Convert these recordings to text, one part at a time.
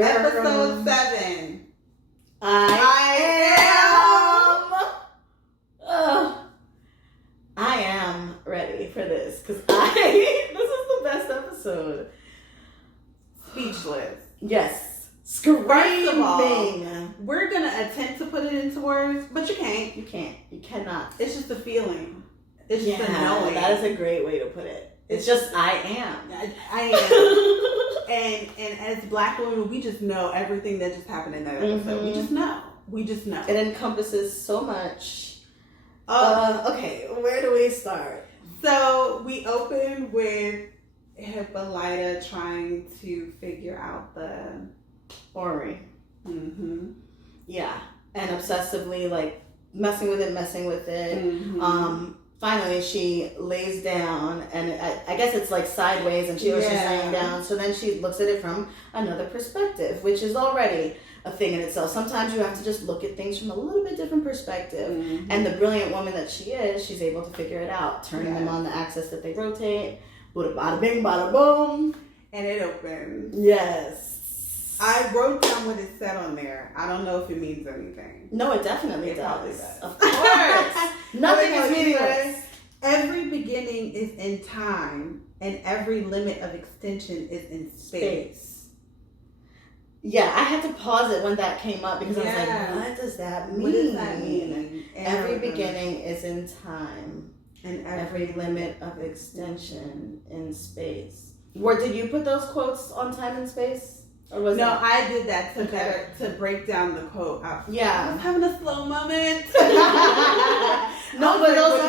Episode 7. I am ready for this because this is the best episode. Speechless. Yes. Screaming. First of all, we're going to attempt to put it into words, but you can't. You can't. You cannot. It's just a feeling. It's just a knowing. That is a great way to put it. It's just I am. I am. and as Black women, we just know everything that just happened in that episode. Mm-hmm. We just know. It encompasses so much. Okay, where do we start? So we open with Hippolyta trying to figure out the Ori. Mm-hmm. Yeah, and obsessively like messing with it. Mm-hmm. Finally, she lays down, and I guess it's like sideways, and she's laying down. So then she looks at it from another perspective, which is already a thing in itself. Sometimes you have to just look at things from a little bit different perspective. Mm-hmm. And the brilliant woman that she is, she's able to figure it out, turning them on the axis that they rotate. Bada bing, bada boom. And it opens. Yes. I wrote down what it said on there. I don't know if it means anything. No, it definitely probably does. Of course. Nothing is meaningless. Every beginning is in time, and every limit of extension is in space. Yeah, I had to pause it when that came up because I was like, what does that mean? What does that mean? Every beginning is in time, and every limit of extension in space. Did you put those quotes on time and space? Or was I did that to break down the quote. I was having a slow moment. No, but those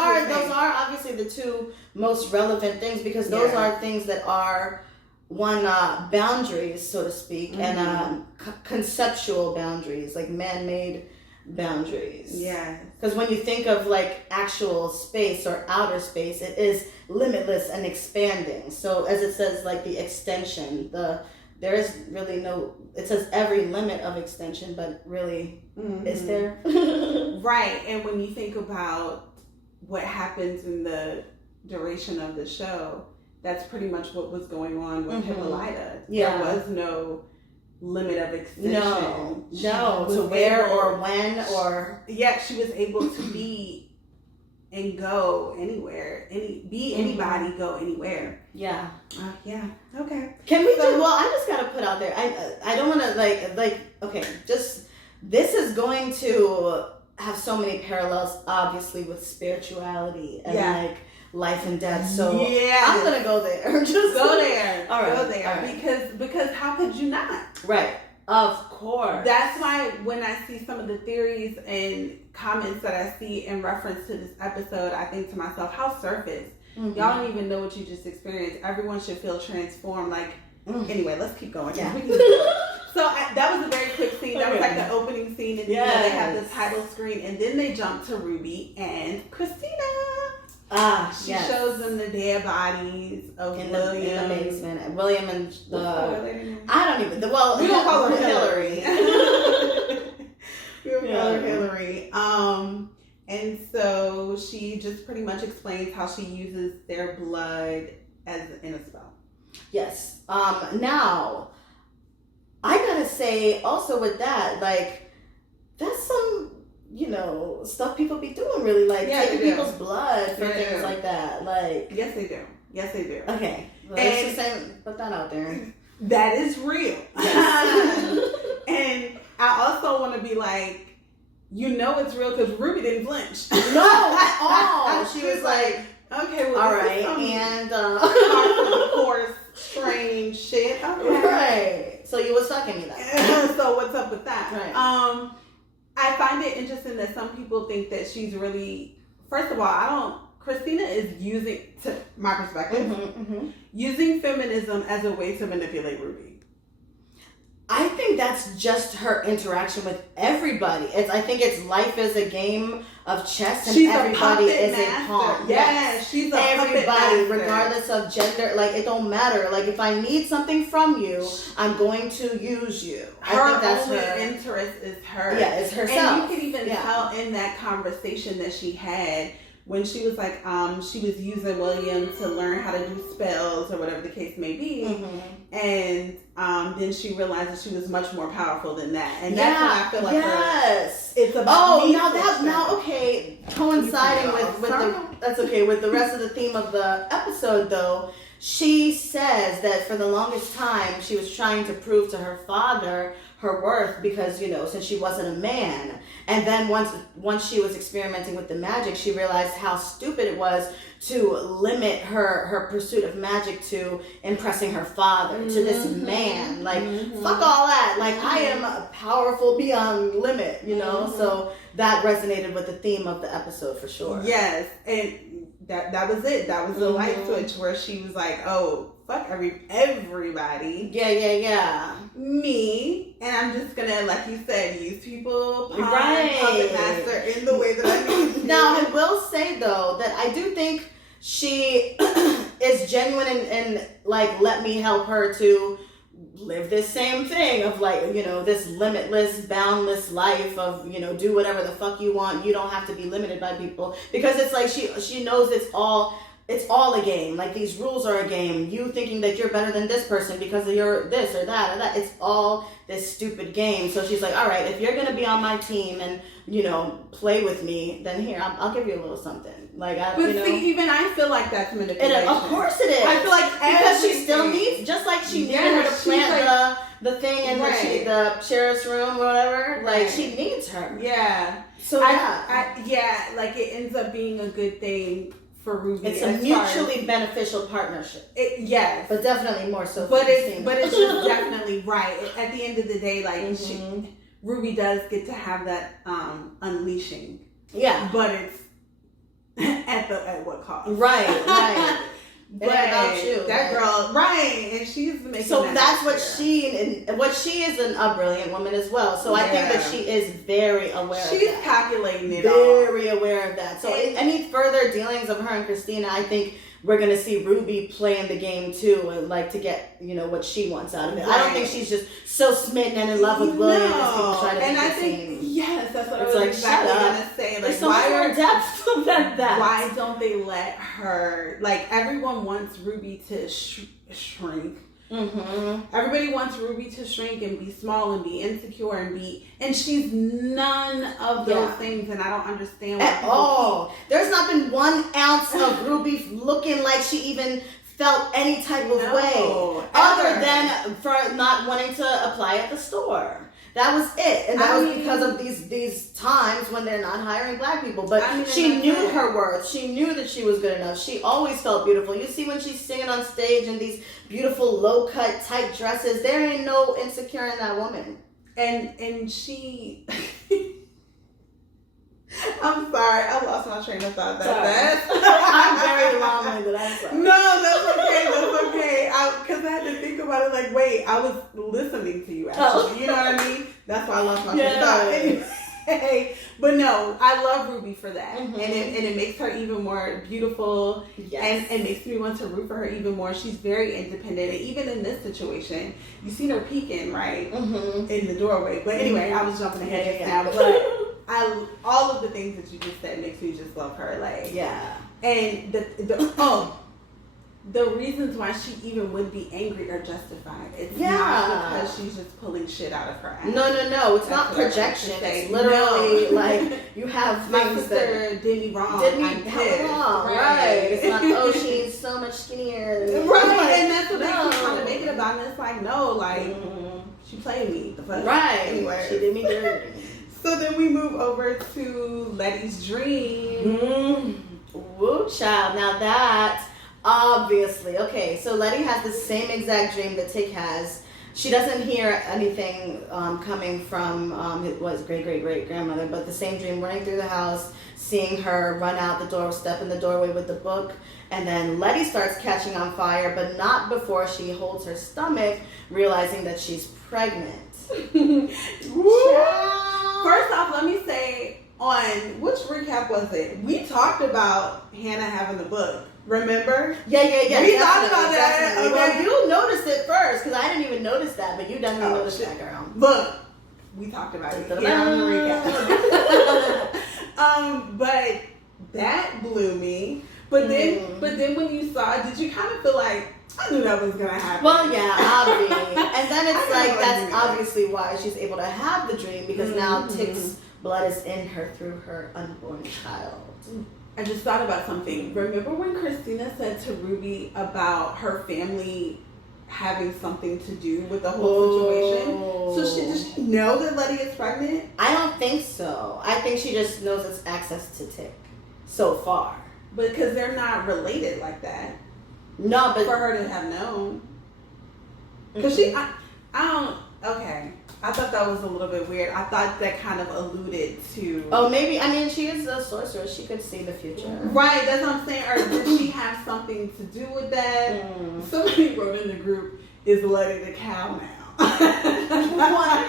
are obviously the two most relevant things because those are things that are boundaries, so to speak, mm-hmm. and conceptual boundaries, like man-made boundaries. Yeah. Because when you think of like actual space or outer space, it is limitless and expanding. So as it says, like the extension, there is really no, it says every limit of extension, but really, mm-hmm. is there? Right. And when you think about what happens in the duration of the show, that's pretty much what was going on with mm-hmm. Hippolyta. Yeah. There was no be of extension. No, to where or when or... Yeah, she was able to be and go anywhere. Be anybody, go anywhere. Yeah. Yeah. Okay. Can we I just gotta put out there, I don't wanna okay, just, this is going to have so many parallels, obviously, with spirituality and like life and death. So I'm gonna go there. Just go there. All right. Go there. All right. Because how could you not? Right. Of course. That's why when I see some of the theories and comments that I see in reference to this episode, I think to myself, how surface. Mm-hmm. Y'all don't even know what you just experienced. Everyone should feel transformed. Anyway, let's keep going. Yeah. So that was a very quick scene. That was like the opening scene, and they have the title screen, and then they jump to Ruby and Christina. She shows them the dead bodies of William. In the basement. William and I don't even. We don't call her Hillary. We don't call her Hillary. And so she just pretty much explains how she uses their blood in a spell. Yes. Now, I gotta say also with that, that's some, stuff people be doing really, taking people's blood for things like that. Yes, they do. Yes, they do. Okay. Well, let's just put that out there. That is real. Yes. And I also want to be it's real because Ruby didn't flinch. No, at all. She was like, okay, well, all right, and of course, strange shit. Okay. Right. So you was fucking me that. So what's up with that? Right. I find it interesting that some people think that she's really. First of all, Christina is using, to my perspective, using feminism as a way to manipulate Ruby. I think that's just her interaction with everybody. I think it's life is a game of chess and everybody is a pawn. Yes, she's a everybody, regardless of gender. It don't matter. If I need something from you, I'm going to use you. I think that's only her interest is her. Yeah, it's herself. And you can even tell in that conversation that she had when she was like, she was using William to learn how to do spells or whatever the case may be, and then she realized that she was much more powerful than that, and that's when I feel like it's about coinciding with the rest of the theme of the episode though. She says that for the longest time she was trying to prove to her father her worth because, you know, since she wasn't a man. And then once she was experimenting with the magic, she realized how stupid it was to limit her pursuit of magic to impressing her father, to this man. Like, fuck all that. Like, I am powerful beyond limit, you know? So that resonated with the theme of the episode for sure. Yes. And that was it. That was the light switch where she was like, oh, fuck everybody. Yeah. Me. And I'm just gonna, like you said, use people, right, puppet master in the way that I need to. Now, I will say though that I do think she is genuine and like, let me help her to live this same thing of like, you know, this limitless, boundless life of, you know, do whatever the fuck you want. You don't have to be limited by people, because it's like she knows it's all a game. Like, these rules are a game. You thinking that you're better than this person because of your this or that or that. It's all this stupid game. So she's like, all right, if you're going to be on my team and, you know, play with me, then here, I'll give you a little something. Like, even I feel like that's manipulation. Of course it is. I feel like because she still needs, just like she needed her to plant the thing in the sheriff's room or whatever. Like, she needs her. Yeah. So like it ends up being a good thing for Ruby. It's a mutually beneficial partnership. Yes, but definitely more so. But it's just definitely right. At the end of the day, like Ruby does get to have that unleashing. Yeah, but it's at what cost? Right. But about you, that girl, right? And she's making. So that's what she is a brilliant woman as well. So I think that she is very aware. She's calculating it. Very aware of that. So any further dealings of her and Christina, I think we're gonna see Ruby playing the game too, and like to get, you know, what she wants out of it. Right. I don't think she's just so smitten and in love with William as people try to make it seem. Yes, that's what I was like, exactly gonna say. Like, there's so much more depth to that. Why don't they let her? Like, everyone wants Ruby to shrink. Everybody wants Ruby to shrink and be small and be insecure and she's none of those things, and I don't understand at all. There's not been 1 ounce of Ruby looking like she even felt any type of way, other than for not wanting to apply at the store. That was it, and that was because of these times when they're not hiring black people. But she knew her worth. She knew that she was good enough. She always felt beautiful. You see when she's singing on stage in these beautiful low-cut tight dresses, there ain't no insecure in that woman. And she... I'm sorry, I lost my train of thought that fast. I'm very long-winded, I'm sorry. No, that's okay. Because I had to think about it like, wait, I was listening to you actually. You know what I mean? That's why I lost my train of thought. Anyway, but no, I love Ruby for that. And it makes her even more beautiful. Yes. And makes me want to root for her even more. She's very independent. And even in this situation, you seen her peeking, right? In the doorway. But anyway, I was jumping ahead now. But all of the things that you just said makes me just love her. Like, and the reasons why she even would be angry are justified. It's not because she's just pulling shit out of her ass. No. It's not projection. It's literally like you have my sister did me wrong. I'm pissed. Right. It's not, she's so much skinnier. Right. And that's what they keep trying to make it about. And it's like, no, like she played me. The fuck. Right. Anyway, she did me dirty. So then we move over to Letty's dream. Woo, child. Now that, obviously, okay, so Letty has the same exact dream that Tick has. She doesn't hear anything coming from his great-great-great-grandmother, but the same dream, running through the house, seeing her run out the door, step in the doorway with the book, and then Letty starts catching on fire, but not before she holds her stomach, realizing that she's pregnant. First off, let me say, on which recap was it? We talked about Hannah having the book. Remember? Yeah. We talked about that. Okay. Well, you noticed it first, because I didn't even notice that, but you definitely noticed that, girl. Look, we talked about it. Yeah, on the recap. But that blew me. But then when you saw it, did you kind of feel like, I knew that was going to happen? Well, yeah, obviously. And then it's like, that's obviously why she's able to have the dream, because now Tick's blood is in her through her unborn child. I just thought about something. Remember when Christina said to Ruby about her family having something to do with the whole situation? So does she know that Letty is pregnant? I don't think so. I think she just knows it's access to Tick so far. Because they're not related like that. No, but for her to have known. Because I don't, okay. I thought that was a little bit weird. I thought that kind of alluded to... Oh, maybe. I mean, she is a sorceress. She could see the future. Right, that's what I'm saying. Or did she have something to do with that? Somebody wrote in the group, is Letty the cow now? What?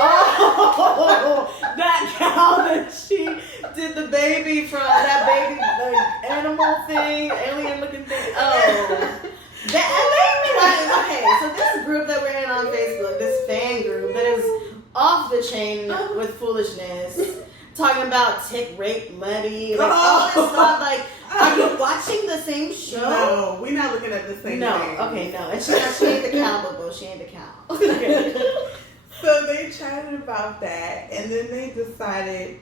Oh, that cow that she did the baby from, that baby, the animal thing, alien looking thing. Oh. That made me like, okay, so this group that we're in on Facebook, this fan group that is off the chain with foolishness, talking about Tick raped Letty, like all this stuff, like, are you watching the same show? No, we're not looking at the same thing. Okay, no. And she ain't the cow, boo-boo. She ain't the cow. Okay. So they chatted about that, and then they decided,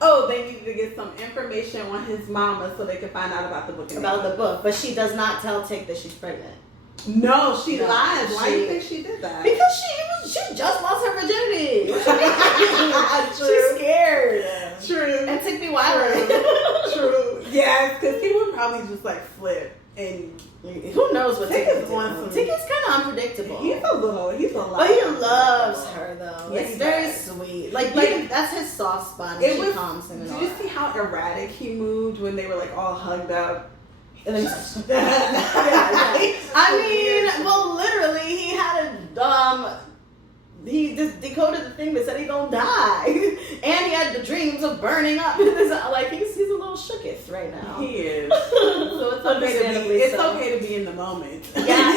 they needed to get some information on his mama so they could find out about the book. The book, but she does not tell Tick that she's pregnant. No, she lies. Why do you think she did that? Because she just lost her virginity. She's scared. True. And Tick be wild. True. Yes, because he would probably just like flip. And who knows what Tick is doing? Tick is kind of unpredictable. He's a lot. But he loves her though. Yes, it's very sweet. Like that's his soft spot. And she calms him. Did you see how erratic he moved when they were like all hugged up? And then I mean, well, literally, he had a he just decoded the thing that said he gonna die, and he had the dreams of burning up. Like he's a little shooketh right now. He is. So it's okay to be in the moment. Yeah,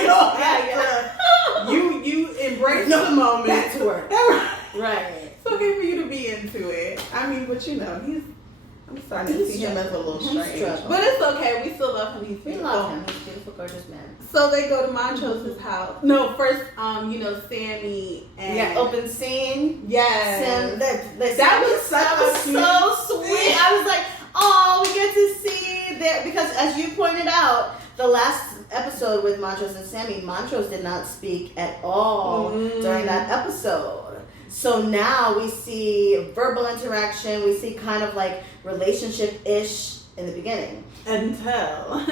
You embrace the moment. That's work. Right. It's okay for you to be into it. I mean, but I'm starting to see him as a little strange. But it's okay. We still love him. We love him. He's a beautiful, gorgeous man. So they go to Montrose's house. No, first, Sammy and... Yeah, open scene. Yes. That was so sweet. I was like, oh, we get to see that. Because as you pointed out, the last episode with Montrose and Sammy, Montrose did not speak at all during that episode. So now we see verbal interaction. We see kind of like relationship-ish in the beginning. Until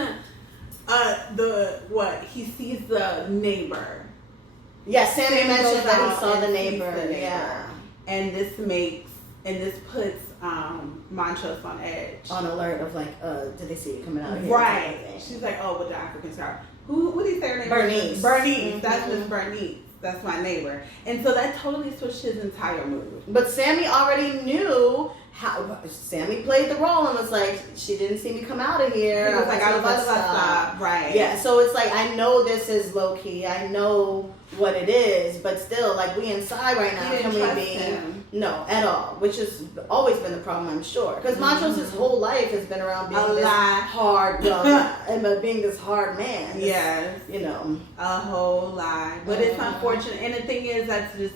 he sees the neighbor. Yeah, Sammy mentioned that he saw the neighbor. Yeah. And this puts Montrose on edge. On alert of like, did they see you coming out here? Right. She's like, with the African scar. What did he say her name? Bernice. Bernice. That's Miss Bernice. That's my neighbor. And so that totally switched his entire mood. But Sammy already knew how. Sammy played the role and was like, she didn't see me come out of here. He was like, I was about to stop. Right. Yeah, so it's like, I know this is low key. I know what it is. But still, like, we inside right now. Can we be? Him. No, at all. Which has always been the problem, I'm sure. Because Montrose's whole life has been around being hard and being this hard man. Yes. A whole lie. But it's unfortunate. And the thing is, that's just,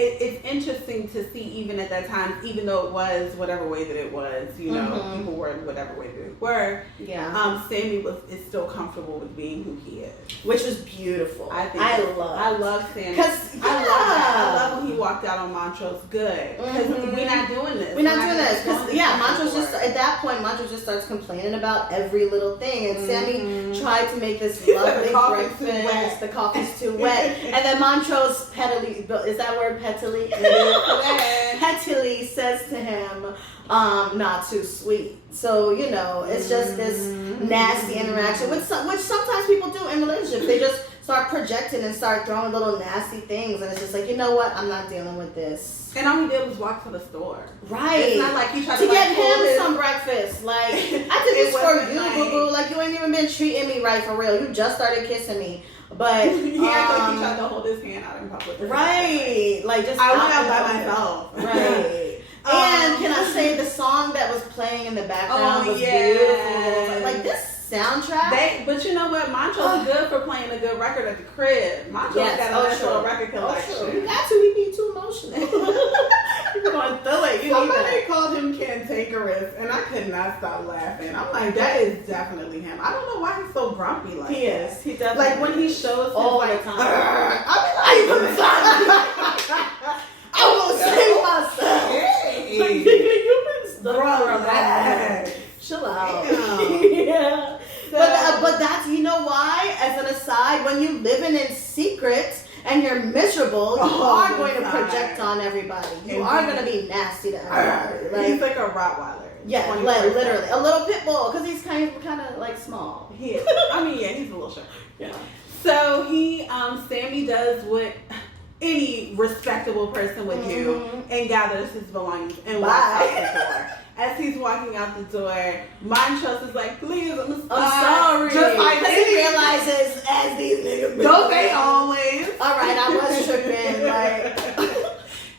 it's interesting to see even at that time, even though it was whatever way that it was, people were whatever way that they were. Yeah. Sammy is still comfortable with being who he is. Which was beautiful. I love Sammy. Because I love that. I love when he walked out on Montrose good. Because we're not doing this. We're not doing this. Because, Montrose just, at that point, Montrose just starts complaining about every little thing. And Sammy tried to make this lovely breakfast. The coffee's too wet. And then Montrose pettily, is that word pettily? Pettily says to him, not too sweet. So, it's just this nasty interaction, which sometimes people do in relationships. They just start projecting and start throwing little nasty things, and it's just like, you know what? I'm not dealing with this. And all he did was walk to the store. Right. It's not like you tried to get him some breakfast. Like, I did this for you, boo-boo. Like, you ain't even been treating me right for real. You just started kissing me. But he acted like he tried to hold his hand out in public. Right. Like, just I went out by myself. Right. And can I say the song that was playing in the background was beautiful. Like this soundtrack. But you know what? Montrose is good for playing a good record at the crib. Montrose got a nice little record collection. You got to. He be too emotional. You're going through it. Somebody called him cantankerous, and I could not stop laughing. I'm like, that is definitely him. I don't know why he's so grumpy like he that. Is. He definitely like when he shows all his, the time. I will save myself. Hey. Like, you've been stuck Bro, for a while. Chill out. Yeah. So, but that's, you know why? As an aside, when you living in secret and you're miserable, you are going to project on everybody. You are going to be nasty to everybody. Like, he's like a Rottweiler. Yeah, literally. A little pit bull, because he's kind of like small. He is. I mean, yeah, he's a little short. Yeah. So Sammy does what any respectable person would do and gathers his belongings and walks out the door. As he's walking out the door, Montrose is like, please, I'm sorry. Just like he realizes, as these niggas don't they always? Alright, I was tripping. Like,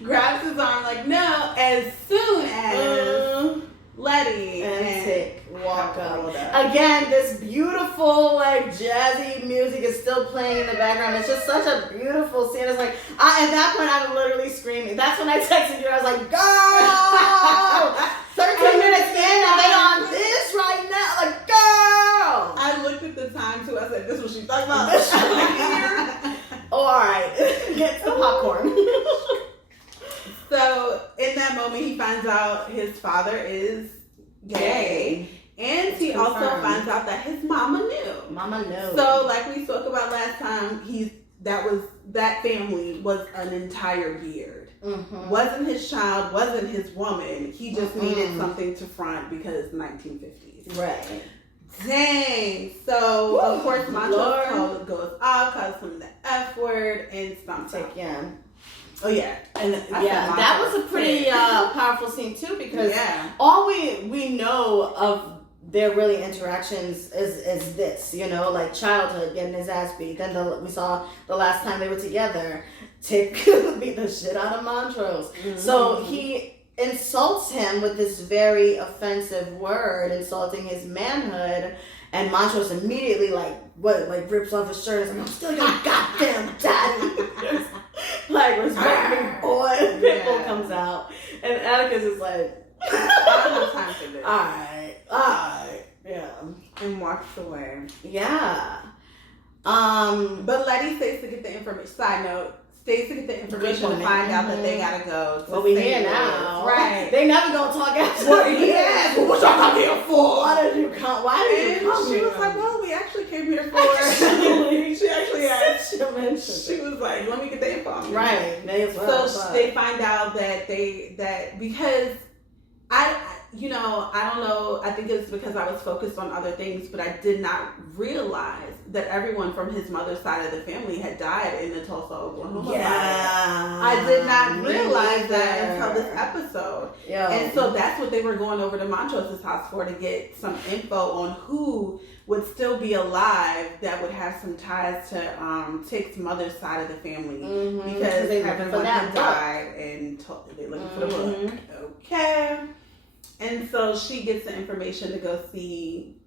grabs his arm like, no, as soon as Letty and Tick walk up. Again, this beautiful, like, jazzy music is still playing in the background. It's just such a beautiful scene. It's like, at that point, I'm literally screaming. That's when I texted you. I was like, girl! 13 minutes in, and they on this right now. Like, girl! I looked at the time, too. I said, this is what she's talking about. Oh, all right. Get some popcorn. So, in that moment, he finds out his father is gay. And he also finds out that his mama knew. Mama knew. So, like we spoke about last time, that family was an entire beard. Mm-hmm. Wasn't his child, wasn't his woman. He just needed something to front because 1950s. Right. Dang. So, of course, Montrose goes off, calls him the F word, and stomps out. Yeah. Oh, yeah. And that was a pretty powerful scene, too, because all we know of their really interactions is this, you know, like childhood, getting his ass beat. Then we saw the last time they were together, Tick beat the shit out of Montrose. Mm-hmm. So he insults him with this very offensive word, insulting his manhood, and Montrose immediately rips off his shirt and is like, I'm still your goddamn daddy. Like, respect me, boy. Pitbull comes out, and Atticus is like, I don't have time for this. Alright, yeah. And walks away. Yeah. But Letty stays to get the information. Side note, stays to get the information to find out that they gotta go. Well, we here now. Right. They never gonna talk after. What y'all come here for? Why did you come? She was like, well, we actually came here for. She actually asked. She was like, let me get the info. Right. So they find out that because I don't know. I think it's because I was focused on other things, but I did not realize that everyone from his mother's side of the family had died in the Tulsa, Oklahoma fire. I did not realize that until this episode. And so that's what they were going over to Montrose's house for, to get some info on who would still be alive that would have some ties to Tick's mother's side of the family. Mm-hmm. Because everyone had died and they're looking for the book. Okay. And so she gets the information to go see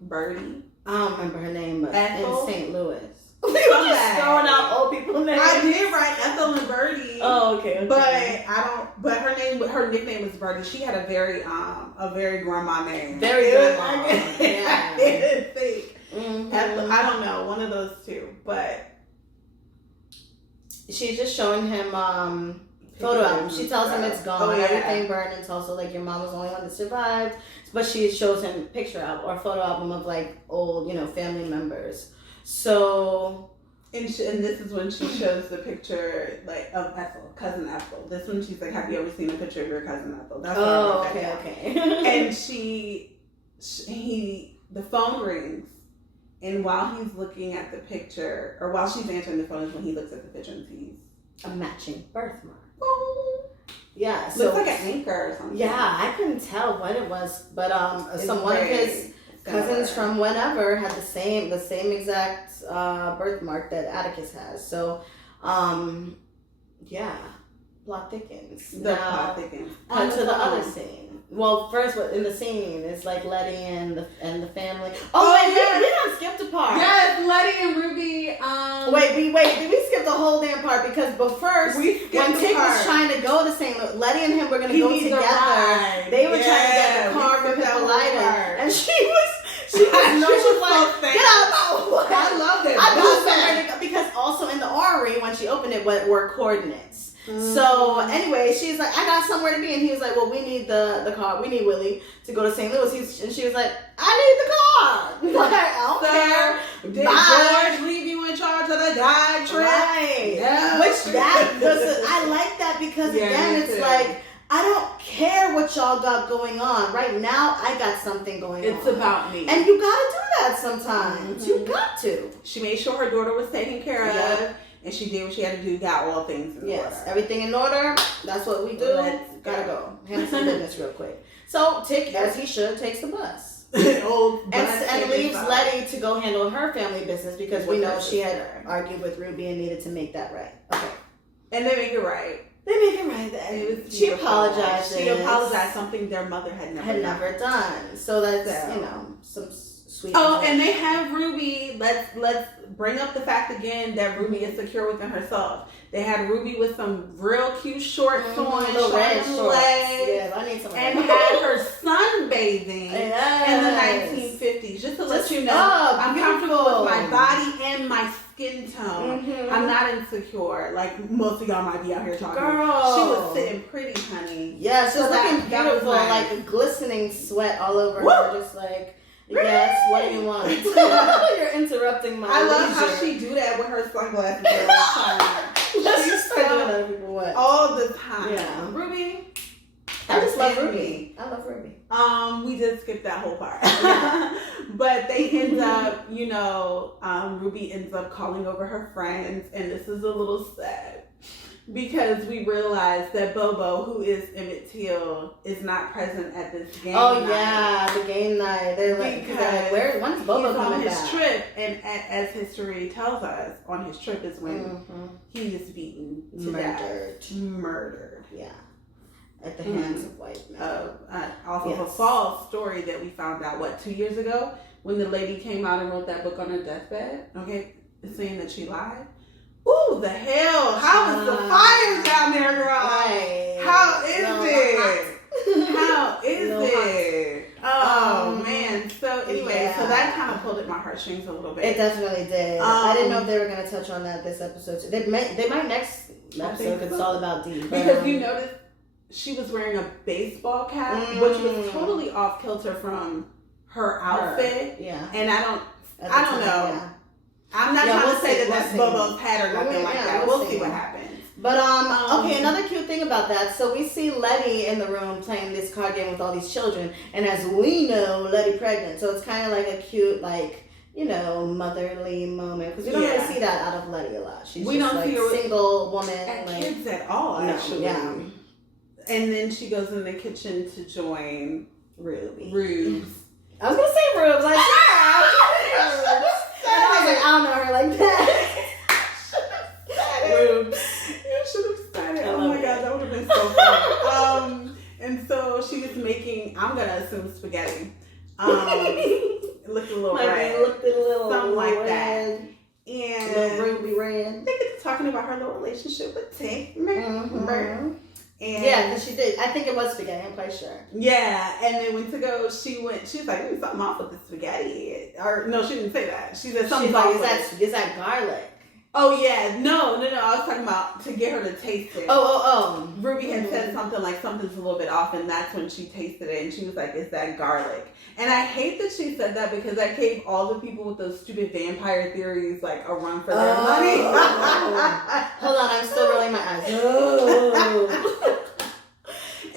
Birdie. I don't remember her name, but Ethel? In St. Louis. We were just throwing out old people names. I did write Ethel and Birdie. Oh, okay. But her nickname is Birdie. She had a very grandma name. Very grandma. I didn't think. Mm-hmm. Ethel, I don't know, one of those two. But she's just showing him photo album. She tells him it's gone. Everything burned in Tulsa. Like, your mom was the only one that survived. But she shows him picture album or photo album of like old, family members. So, and this is when she shows the picture of Ethel, cousin Ethel. This one she's like, "Have you ever seen a picture of your cousin Ethel?" That's okay. And the phone rings, and while he's looking at the picture, or while she's answering the phone, is when he looks at the picture and sees a matching birthmark. Oh. Yeah, so looks like an anchor or something. Yeah, I couldn't tell what it was, but one of his cousins from whenever had the same exact birthmark that Atticus has. So, yeah, plot thickens. The plot thickens. On to the other scene. Well, first, in the scene, it's like Letty and the family. Oh, wait, we done skipped a part. Yes, Letty and Ruby. Wait. We skipped the whole damn part because, but first, when Tick was trying to go to St. Louis, Letty and him were going to go together. They were trying to get the car from Hippolyta, and she was like, get out of my way. I love it. I love that because also in the orrery when she opened it were coordinates. Mm-hmm. So anyway, she's like, I got somewhere to be, and he was like, well, we need the car. We need Willie to go to St. Louis. And she was like, I need the car. Like, I don't care. Did George leave you in charge of the dive trip? Right. Yeah. I like that because again, it's like, I don't care what y'all got going on. Right now, I got something going on. It's about me. And you gotta do that sometimes. Mm-hmm. You got to. She made sure her daughter was taken care of. And she did what she had to do, got all things in order. Everything in order. That's what we do. Gotta go. Handle some business real quick. So Tick, as he should, takes the bus. and leaves Letty to go handle her family business because we know she had argued with Ruby and needed to make that right. Okay. And they make it right. She apologized. She apologized, something their mother had never done. So that's some sweet. Oh, and they have Ruby. Let's bring up the fact again that Ruby is secure within herself. They had Ruby with some real cute shorts on, red shorts. Legs, I need some. And had her sunbathing in the 1950s. Just to let you know, I'm comfortable with my body and my skin tone. Mm-hmm. I'm not insecure like most of y'all might be out here talking. Girl, she was sitting pretty, honey. Yeah, she's looking beautiful, like a glistening sweat all over her, just like. Yes, what do you want? You're interrupting my I love how she do that with her sunglasses all the time. She's start doing that people what? All the time. Yeah. Ruby. I just love Ruby. I love Ruby. We did skip that whole part. But they end up, Ruby ends up calling over her friends, and this is a little sad. Because we realized that Bobo, who is Emmett Till, is not present at this game night. Oh, yeah, the game night. They're like, when's Bobo coming back? He's on his trip, and as history tells us, on his trip is when he is beaten to death. Murdered. Yeah. At the hands of white men. Off of a false story that we found out, 2 years ago? When the lady came out and wrote that book on her deathbed, saying that she lied. Ooh, the hell! How is the fire down there, girl? Right. How is it? How is it? Oh man! So anyway, so that kind of pulled at my heartstrings a little bit. It definitely did. I didn't know if they were going to touch on that this episode. They might next episode. It's all about Dee. Because you noticed she was wearing a baseball cap, which was totally off kilter from her outfit. Yeah, and I don't know. Yeah. I'm not trying to say that that's Bobo's hat or nothing like that. We'll see what happens. But, okay, another cute thing about that. So we see Letty in the room playing this card game with all these children. And as we know, Letty pregnant. So it's kind of like a cute, motherly moment. Because we don't really see that out of Letty a lot. She's we don't see her single woman. At kids at all, actually. No, yeah. And then she goes in the kitchen to join Ruby. Rubes. I was going to say Rubes. I don't know her like that. Rubes. You should have said it. Oh my God, that would have been so funny. And so she was making, I'm going to assume spaghetti. It looked a little red. It looked a little something like red. that. And a little ruby red. They get to talking about her little relationship with Tick. And yeah, because she did. I think it was spaghetti. I'm quite sure. Yeah, and then when to go, she was like, something off with the spaghetti. Or no, she didn't say that. She said something off with is that garlic? Oh yeah, no. I was talking about to get her to taste it. Oh. Ruby had said something like something's a little bit off, and that's when she tasted it, and she was like, "Is that garlic?" And I hate that she said that because that gave all the people with those stupid vampire theories like a run for their money. Hold on, I'm still rolling my eyes. Oh.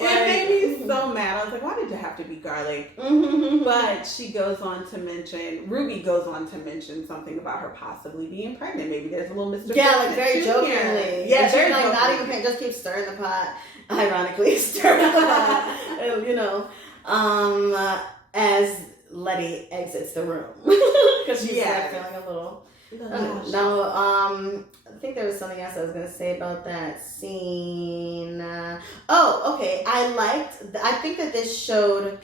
It made me so mad. I was like, why did it have to be garlic? But Ruby goes on to mention something about her possibly being pregnant. Maybe there's a little Mr. Yeah, like very jokingly. Yeah, very like not even just keep stirring the pot. Ironically, stirring the pot. As Letty exits the room because she's feeling a little No, I think there was something else I was gonna say about that scene. Okay. I think that this showed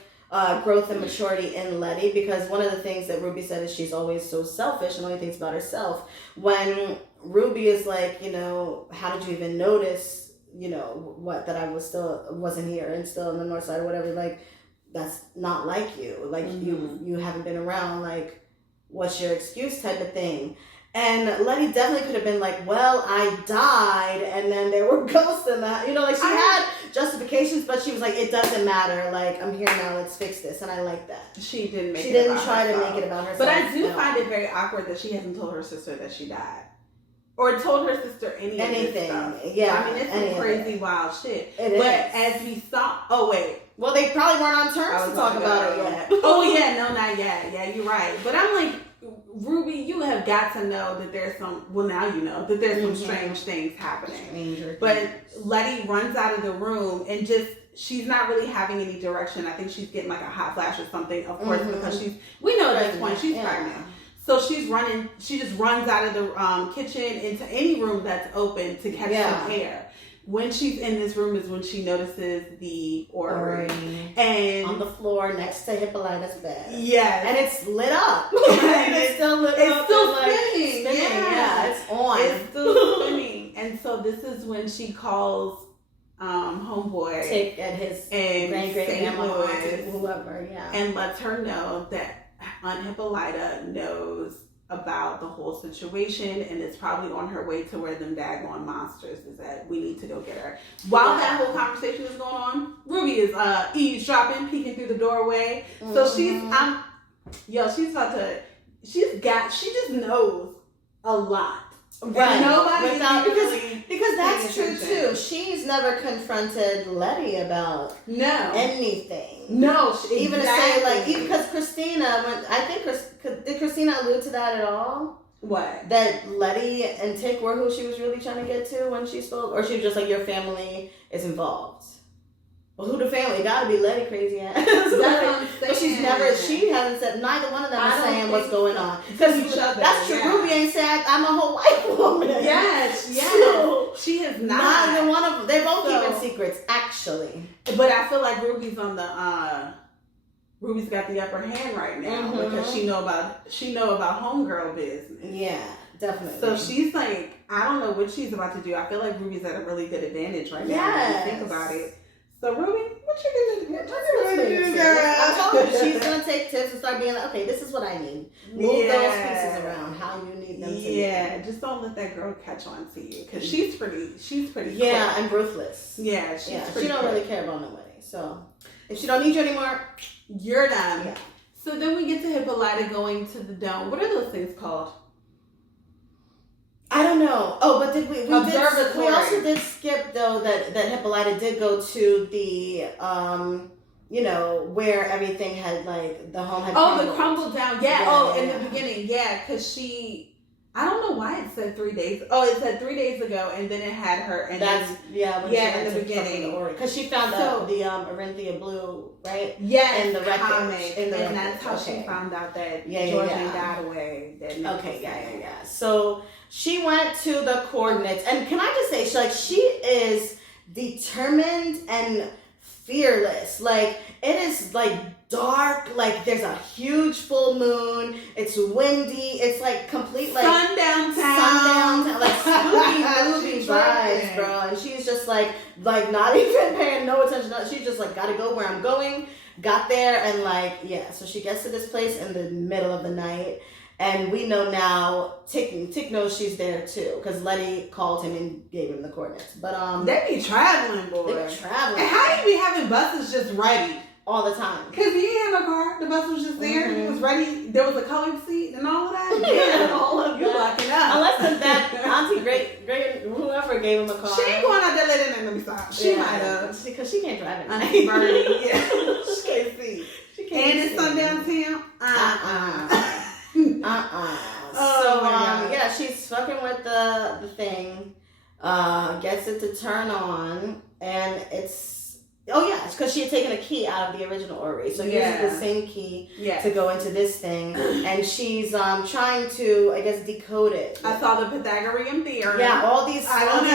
growth and maturity in Letty, because one of the things that Ruby said is she's always so selfish and only thinks about herself. When Ruby is like, how did you even notice, that I wasn't here and still on the north side or whatever, like, that's not like you. Like, you haven't been around, like, what's your excuse type of thing. And Letty definitely could have been like, well, I died, and then there were ghosts in that. Like, she had justifications, but she was like, it doesn't matter. Like, I'm here now, let's fix this. And I like that. She didn't try to make it about herself. But I do find it very awkward that she hasn't told her sister that she died. Or told her sister anything. Yeah. I mean, it's some crazy, wild shit. It is. But as we saw, well, they probably weren't on terms to talk about it yet. Oh, yeah, no, not yet. Yeah, you're right. But I'm like, Ruby, you have got to know that there's now you know that there's some strange things happening. But Letty runs out of the room and she's not really having any direction. I think she's getting like a hot flash or something, of course, because we know at this point she's pregnant. So she just runs out of the kitchen into any room that's open to catch some air. When she's in this room is when she notices the orrery. And on the floor next to Hippolyta's bed. Yes. And it's lit up. It's still lit up. It's still spinning. Yeah, it's on. It's still spinning. And so this is when she calls homeboy and his grandma, whoever, and lets her know that Aunt Hippolyta knows about the whole situation and is probably on her way to where them daggone monsters is at. We need to go get her. While that whole conversation is going on, Ruby is eavesdropping, peeking through the doorway. So she just knows a lot. Right. Nobody because that's true too. She's never confronted Letty about anything. No, even to say like, because Christina, did Christina allude to that at all? What? That Letty and Tick were who she was really trying to get to when she spoke, or she was just like, your family is involved. Well, who the family? It gotta be Letty, crazy ass. But she hasn't said, neither one of them is saying what's going on. Because that's true. Ruby ain't said, I'm a whole white woman. Yes. So, she has not. Neither one of them. They're both keeping secrets, actually. But I feel like Ruby's Ruby's got the upper hand right now because she know about homegirl business. Yeah, definitely. So she's like, I don't know what she's about to do. I feel like Ruby's at a really good advantage right now when you think about it. So Ruby, what you gonna do, girl? I told you she's gonna take tips and start being like, okay, this is what I need. Move those pieces around how you need them to. Yeah, just don't let that girl catch on to you because she's pretty. Yeah, and ruthless. Yeah, she don't really care about nobody. So if she don't need you anymore, you're done. Yeah. So then we get to Hippolyta going to the dome. What are those things called? I don't know. Oh, but did we Observatory. We also did skip though that Hippolyta did go to the where everything had like the home had crumbled. The crumbled down. Yeah. In the beginning. Yeah, because I don't know why it said 3 days. Oh, it said 3 days ago, and then it had her. And in the beginning, because she found out the Arinthia Blue, right? Yeah, in the wreckage, and that's how she found out that Jordan got away. Yeah. So she went to the coordinates, and can I just say, she is determined and fearless. Like, it is like dark, like there's a huge full moon, it's windy, it's like complete like sundown town, like spooky movie vibes, bro. And she's just like not even paying no attention. She's just like, gotta go where I'm going. Got there and so she gets to this place in the middle of the night. And we know now, Tick knows she's there too, because Letty called him and gave him the coordinates. But they be traveling, boy. They be traveling. And how you be having buses just ready all the time? Because you didn't have no car. The bus was just there. It was ready. There was a colored seat and all of that. Yeah, all of you locking up. Unless that Auntie great whoever gave him a car. She ain't going out there later than let me stop. She might have. Because she can't drive it. Auntie Bernie. Yeah. She can't see. And it's sundown town. She's fucking with the thing, gets it to turn on, and it's Oh yeah, because she had taken a key out of the original orrery, so using the same key to go into this thing, and she's trying to, I guess, decode it. I saw the Pythagorean theorem. Yeah, all these things are coming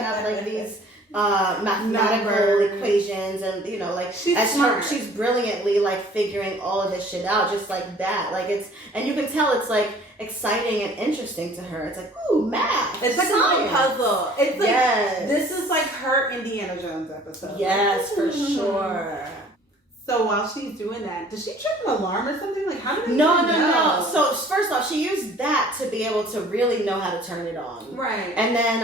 up, like these mathematical equations, and you know, like she's brilliantly like figuring all of this shit out, just like that. Like and you can tell it's like exciting and interesting to her. It's like, ooh, math. It's like a little puzzle. It's like this is like her Indiana Jones episode. Yes, for sure. So while she's doing that, does she trip an alarm or something? Like, how did No. So first off, she used that to be able to really know how to turn it on. Right. And then,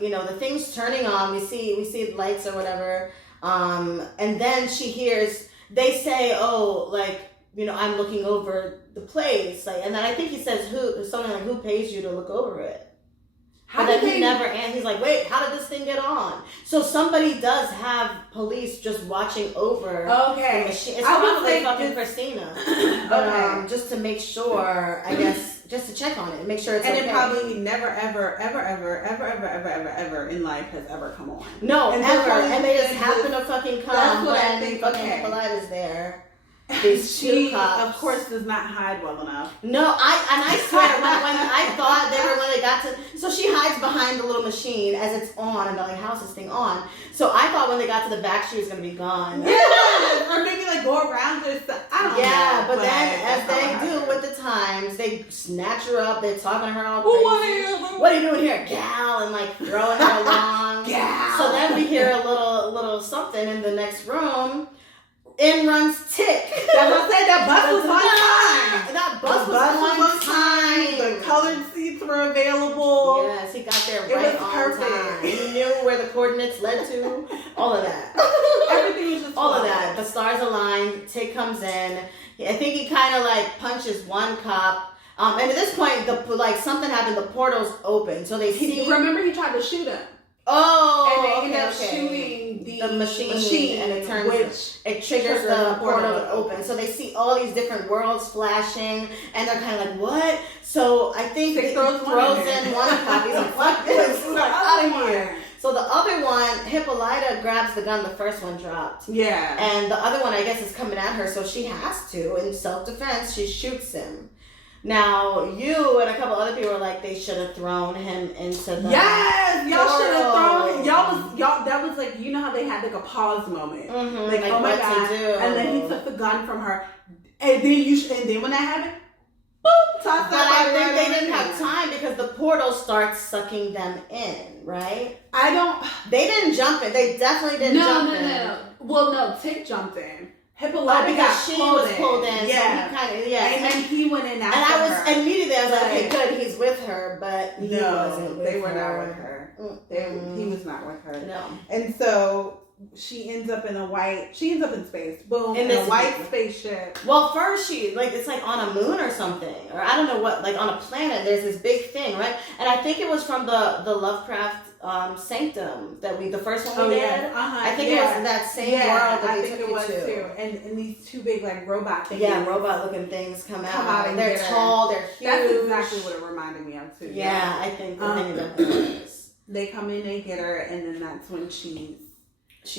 you know, the thing's turning on. We see lights or whatever. And then she hears, they say, oh, like, you know, I'm looking over the place. Like, and then I think he says, who pays you to look over it? But then he never, and he's like, wait, how did this thing get on? So somebody does have police just watching over the machine. It's probably fucking Christina. But just to make sure, I guess, just to check on it, make sure it's okay. And it probably never, ever in life has ever come on. No, ever. And they just happen to fucking come when fucking Hippolyta's there. She, of course, does not hide well enough. No, I swear, when I thought when they got to, so she hides behind the little machine as it's on, and they're like, how's this thing on? So I thought when they got to the back, she was going to be gone. Yeah, or maybe like go around her stuff. I don't know. Yeah, but then as they do with the times, they snatch her up, they're talking to her all crazy. What are you doing here, gal? And like throwing her along. Gal. So then we hear a little something in the next room. In runs Tick. That's what I said. That bus was on time. That bus was on time. The colored seats were available. Yes, he got there right on time. He knew where the coordinates led to. All of that. Everything was just all of that. The stars aligned. Tick comes in. I think he kind of like punches one cop. And at this point, something happened. The portal's open, so they see. Remember, he tried to shoot him. Oh, and they ended up shooting the machine, and it triggers the portal to open. So they see all these different worlds flashing, and they're kind of like, "What?" So I think he throws in one copy. He's like, "Fuck this! Out of here!" So the other one, Hippolyta grabs the gun. The first one dropped. Yeah, and the other one, I guess, is coming at her. So she has to, in self-defense, she shoots him. Now, you and a couple other people are like, they should have thrown him into the Yes! Y'all should have thrown him. Y'all, that was like, you know how they had like a pause moment. Mm-hmm. Like, oh my God. And then he took the gun from her. And then when that happened, boom, tossed But I think they didn't have time because the portal starts sucking them in, right? They didn't jump in. They definitely didn't jump in. No. Well, no, Tick jumped in. Hippolyta because she was pulled in. Yeah. So he kind of, And then he went in after her. her. And immediately I was like, okay, good, he's with her, but he wasn't with her. They were not with her. Mm-hmm. He was not with her. No. And so she ends up in space. Boom. In a white spaceship. Well, first it's like on a moon or something. Or I don't know what, like on a planet, there's this big thing, right? And I think it was from the Lovecraft Sanctum the first one we did. I think it was that same world that they took you to. Too. And these two big like robot things. Yeah, robot looking things come out and they're tall, they're huge. That's exactly what it reminded me of too. Yeah, I think it definitely is. They come in, they get her, and then that's when she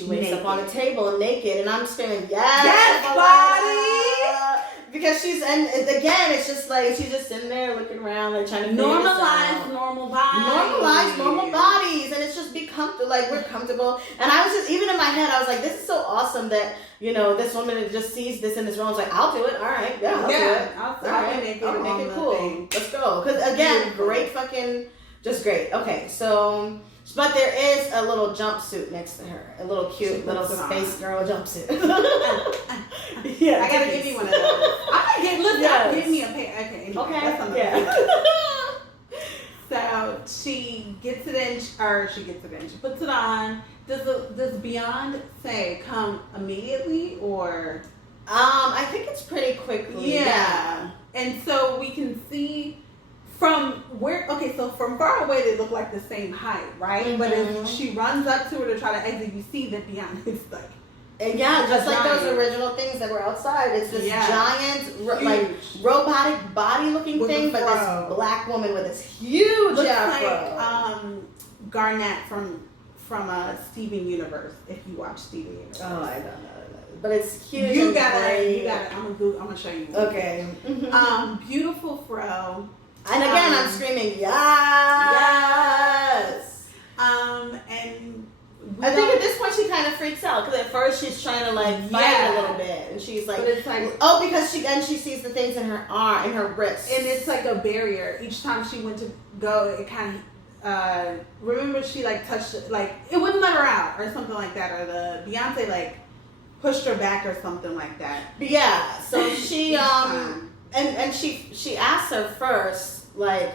wakes naked. Up on a table naked, and I'm screaming, yes, body! Because it's just like, she's just sitting there looking around, like trying to normalize normal bodies, and it's just be comfortable, like we're comfortable. And I was just, even in my head, I was like, this is so awesome that, you know, this woman just sees this in this room. I was like, I'll do it, all right, I'll do it. I'll make it cool. Thing. Let's go. Because again, great fucking, just great. Okay, so... But there is a little jumpsuit next to her. A little cute little space girl jumpsuit. Yeah, I gotta give you one of those. Give me a pair. Okay, anyway, So she gets it in, she puts it on. Does Beyond say come immediately or? I think it's pretty quickly. Yeah. And so we can see from from far away they look like the same height, right? Mm-hmm. But as she runs up to her to try to exit, you see that Beyond is like, and just like those original things that were outside, it's this giant, like robotic body looking thing, but this black woman with this huge afro. Like Garnett from from Steven Universe. If you watch Steven Universe, Oh, I don't know. But it's cute. You gotta. I'm gonna show you. Okay. Beautiful fro. And again, I'm screaming, yes. And I think at this point she kind of freaks out because at first she's trying to like fight a little bit, and she's like, but it's like, because she sees the things in her arm, in her wrist, and it's like a barrier. Each time she went to go, it kind of remember she like touched it, like it wouldn't let her out or something like that, or the Beyonce like pushed her back or something like that. But yeah, so she and she asks her first, like,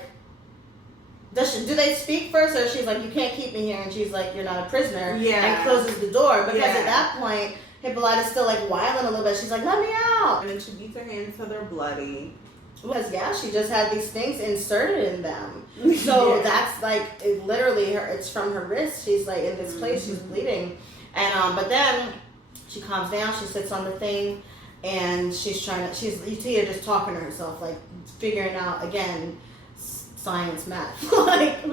do they speak first, or she's like, you can't keep me here, and she's like, you're not a prisoner, and closes the door, because at that point Hippolyta's still like whiling a little bit. She's like, let me out, and then she beats her hands till they're bloody. Because she just had these things inserted in them, so that's like literally it's from her wrist. She's like in this place, she's bleeding, and but then she calms down, she sits on the thing, and you see her just talking to herself, like figuring out again science, math, like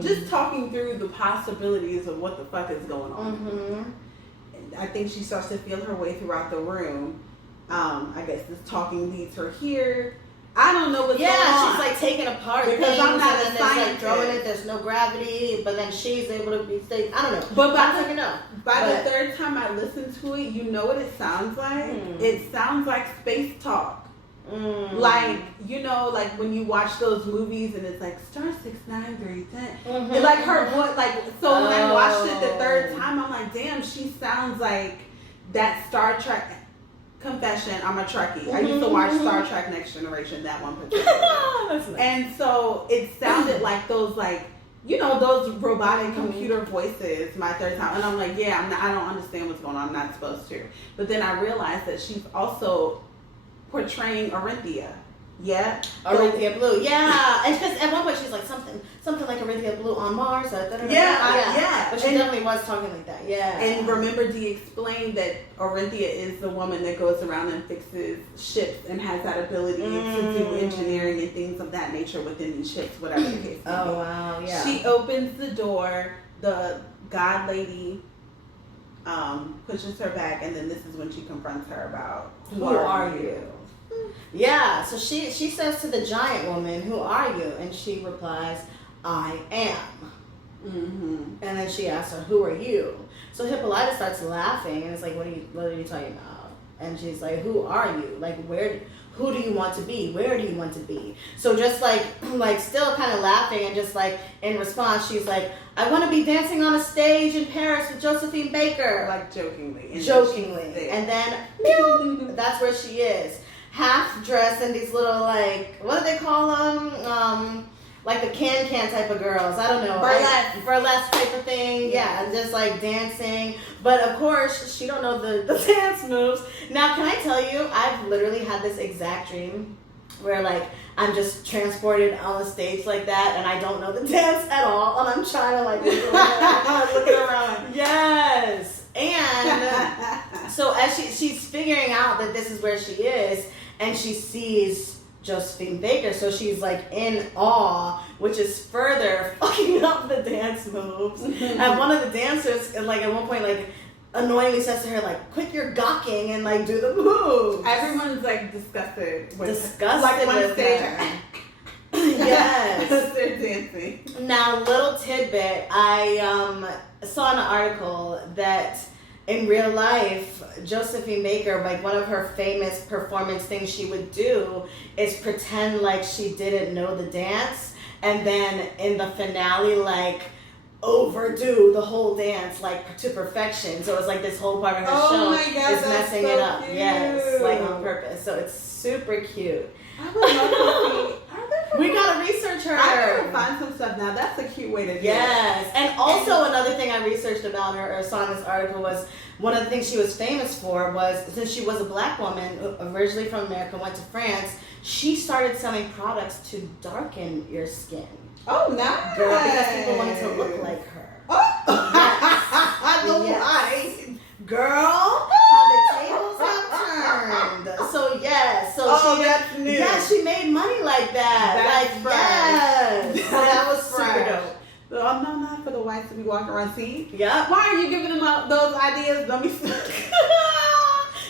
just talking through the possibilities of what the fuck is going on. Mm-hmm. I think she starts to feel her way throughout the room. I guess this talking leads her here. I don't know what's going on. She's like taking apart because things, I'm not and then there's like throwing it. There's no gravity, but then she's able to be safe. I don't know. But by the third time I listened to it, you know what it sounds like? It sounds like space talk. Like, you know, like when you watch those movies and it's like star 69310. It's like her voice, like, so when I watched it the third time, I'm like, damn, she sounds like that Star Trek. Confession, I'm a Trekkie. I used to watch Star Trek Next Generation, that one particular. That's nice. And so it sounded like those, like, you know, those robotic computer voices my third time. And I'm like, I don't understand what's going on. I'm not supposed to. But then I realized that she's also portraying Orinthia. Yeah? Orinthia Blue. Yeah. And because at one point she's like something like Orinthia Blue on Mars. Yeah. But she definitely was talking like that. Yeah. And remember, Dee explained that Orinthia is the woman that goes around and fixes ships and has that ability to do engineering and things of that nature within these ships, whatever the case may be. Oh, wow. Yeah. She opens the door. The god lady pushes her back, and then this is when she confronts her about who are you? Yeah, so she says to the giant woman, who are you? And she replies, I am. And then she asks her, who are you? So Hippolyta starts laughing, and it's like, what are you talking about? And she's like, who are you? Like, who do you want to be? Where do you want to be? So just like still kind of laughing, and just like in response, she's like, I want to be dancing on a stage in Paris with Josephine Baker. Like jokingly. And then, that's where she is. Half dressed in these little, like, what do they call them? Like the can type of girls. I don't know. Burlesque type of thing. Yeah, and just like dancing. But of course, she don't know the dance moves. Now, can I tell you, I've literally had this exact dream where like I'm just transported on a stage like that, and I don't know the dance at all, and I'm trying to like looking around. Yes. And so as she's figuring out that this is where she is, and she sees Josephine Baker, so she's like in awe, which is further fucking up the dance moves. And one of the dancers, like at one point, like annoyingly says to her, like, quit your gawking and like do the moves. Everyone's like disgusted with stage. Yes. They're dancing. Now, little tidbit, I saw in an article that in real life, Josephine Baker, like one of her famous performance things she would do is pretend like she didn't know the dance, and then in the finale, like overdo the whole dance like to perfection. So it's like this whole part of her show is messing it up. Cute. Yes, like on purpose. So it's super cute. I would love to see. We gotta research her. I gotta find some stuff now. That's a cute way to do it. Yes. And also another thing I researched about her or saw in this article was one of the things she was famous for was, since she was a black woman, originally from America, went to France, she started selling products to darken your skin. Oh, nice. Girl, because people wanted to look like her. Oh. Yes. Girl, how the tables have turned. So yes, that's new. Yeah, she made money like that. That's like yes, so that was super dope. Oh, no, not for the whites to be walking around. See? Yeah. Why are you giving them those ideas? Let me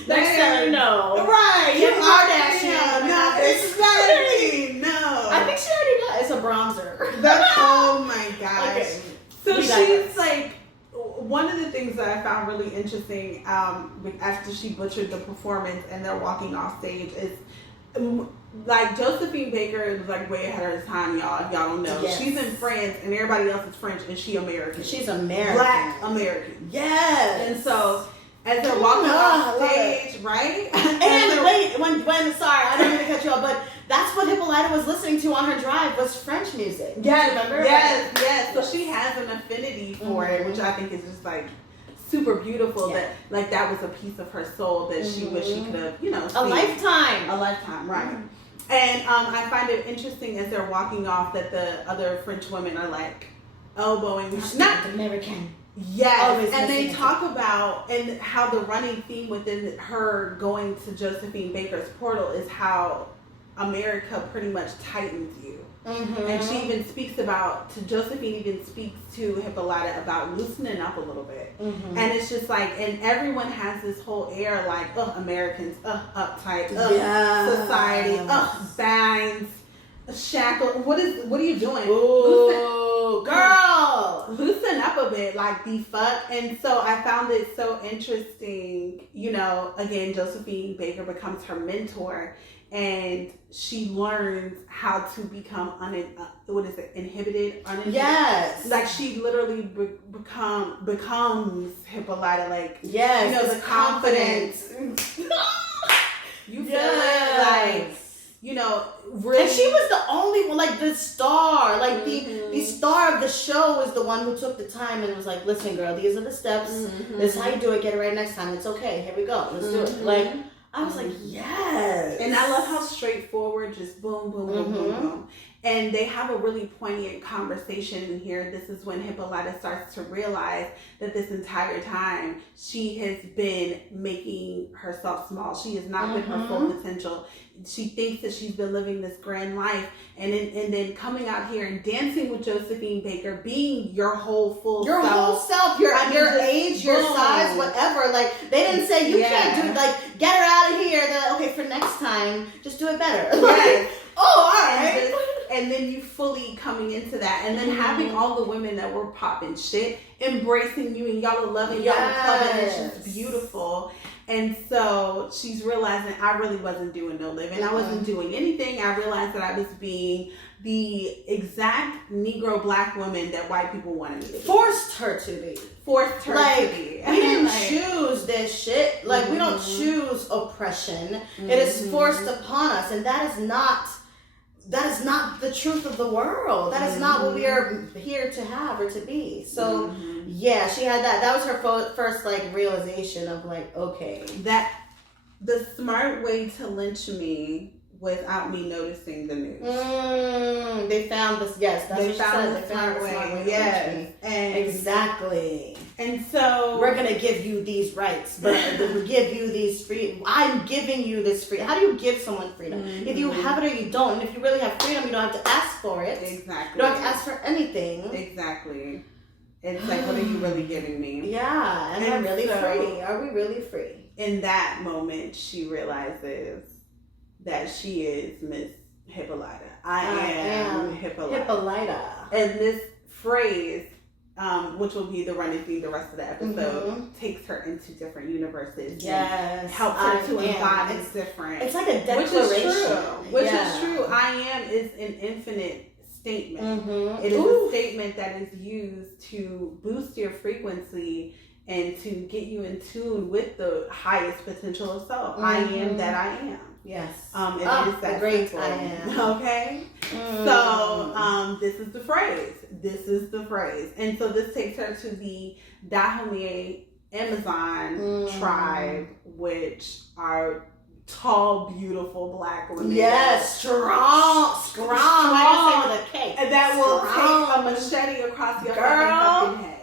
Next time, no. Right. Kim Kardashian. No, Exactly. No. I think she already got it's a bronzer. Oh my gosh. Okay. So she's like, one of the things that I found really interesting after she butchered the performance and they're walking off stage is like Josephine Baker is like way ahead of her time, y'all. If y'all don't know, yes. She's in France and everybody else is French and she American. She's American, Black American. Yes. And so as they're walking off stage, right? And wait, when sorry, I don't mean to cut you off, but that's what Hippolyta was listening to on her drive was French music. Yes, remember? Yes. So she has an affinity for it, which I think is just like super beautiful. Yeah. That was a piece of her soul that she wished she could have, seen. A lifetime, right? And I find it interesting as they're walking off that the other French women are like elbowing. Not American. Yes, Always and they talk about and how the running theme within her going to Josephine Baker's portal is how America pretty much tightens you. Mm-hmm. And she even speaks Josephine even speaks to Hippolyta about loosening up a little bit. Mm-hmm. And it's just like, and everyone has this whole air like, Americans, uptight, society, bands, shackled. What are you doing? Ooh, girl! Loosen up a bit, like the fuck. And so I found it so interesting, again, Josephine Baker becomes her mentor. And she learns how to become inhibited, uninhibited. Yes. Like she literally becomes Hippolyta. Like yes, the confidence. You feel it, like really. And she was the only one, like the star, like the star of the show was the one who took the time and was like, "Listen, girl, these are the steps. This is how you do it. Get it right next time. It's okay. Here we go. Let's do it." Like. I was like, yes. And I love how straightforward, just boom, boom, boom, boom, boom. And they have a really poignant conversation in here. This is when Hippolyta starts to realize that this entire time she has been making herself small. She has not been her full potential. She thinks that she's been living this grand life. And then coming out here and dancing with Josephine Baker, being your whole full self. Your age, your size, whatever. Like, they didn't say you can't do it. Like, get her out of here. They're like, okay, for next time, just do it better. Yes. All right. And then you fully coming into that. And then having all the women that were popping shit, embracing you, and y'all are loving, y'all are clubbing. It's just beautiful. And so she's realizing I really wasn't doing no living. I wasn't doing anything. I realized that I was being the exact Negro Black woman that white people wanted me to be. Forced her to be. We didn't choose this shit. Like, we don't choose oppression. It is forced upon us. And that is not the truth of the world. That is not what we are here to have or to be. So, yeah, she had that. That was her first, realization of, okay. That the smart way to lynch me without me noticing the news. They found this, yes. That's they what found she said. the smart way. Yes. And exactly. And so we're going to give you these rights, but we give you these free. I'm giving you this freedom. How do you give someone freedom? If you have it or you don't. And if you really have freedom, you don't have to ask for it. Exactly. You don't have to ask for anything. Exactly. It's like, what are you really giving me? Yeah. And I'm really free. Are we really free? In that moment, she realizes that she is Miss Hippolyta. I am Hippolyta. And this phrase, which will be the running through the rest of the episode, takes her into different universes. Yes. Helps her to embody different. It's like a declaration. Which is true. I am is an infinite statement. It is a statement that is used to boost your frequency and to get you in tune with the highest potential of self. I am that I am. Yes. It is that great simple. I am. Okay. So this is the phrase. And so this takes her to the Dahlia Amazon tribe, which are tall, beautiful Black women. Yes, strong. With a cake. And that will take a machete across your fucking head.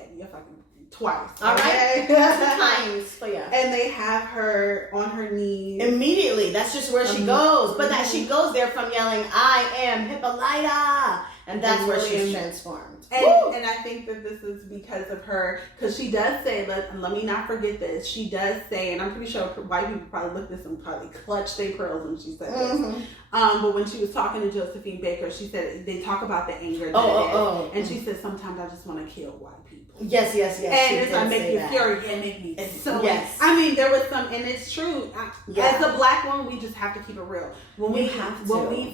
Twice. All right. 2 times. So yeah. And they have her on her knees. Immediately. That's just where she goes. But that she goes there from yelling, I am Hippolyta. And that's where she's transformed. And I think that this is because of her, because she does say, let me not forget this, she does say, and I'm pretty sure white people probably looked at this and probably clutched their pearls when she said this. But when she was talking to Josephine Baker, she said, they talk about the anger and she said, sometimes I just want to kill white people. Yes. And it's like, make you furious, and make me so. Yes. I mean, there was some, and it's true. As a black woman, we just have to keep it real. When we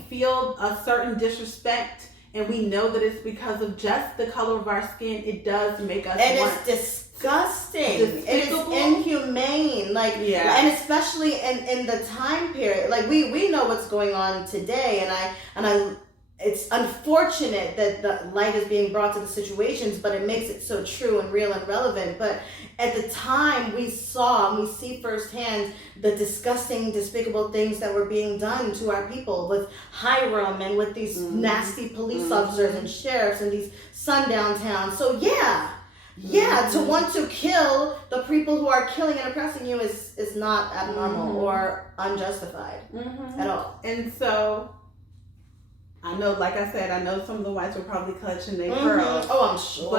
feel a certain disrespect, and we know that it's because of just the color of our skin, it does make us. And it's disgusting. It is inhumane. And especially in the time period, we know what's going on today, and I. It's unfortunate that the light is being brought to the situations, but it makes it so true and real and relevant. But at the time, we see firsthand the disgusting, despicable things that were being done to our people with Hiram and with these nasty police officers and sheriffs in these sundown towns. So to want to kill the people who are killing and oppressing you is not abnormal or unjustified at all. And so, I know, like I said, I know some of the whites were probably clutching their pearls. Oh, I'm sure.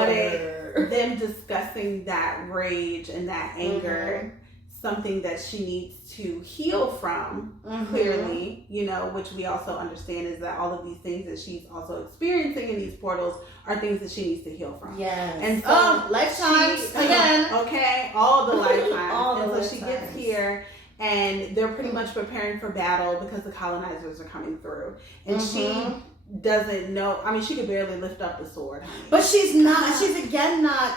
But them discussing that rage and that anger, something that she needs to heal from, clearly, which we also understand is that all of these things that she's also experiencing in these portals are things that she needs to heal from. Yes. And so lifetimes again. Okay, all the lifetimes. All the lifetimes. She gets here. And they're pretty much preparing for battle because the colonizers are coming through. And she doesn't know. I mean, she could barely lift up the sword. Honey. But she's not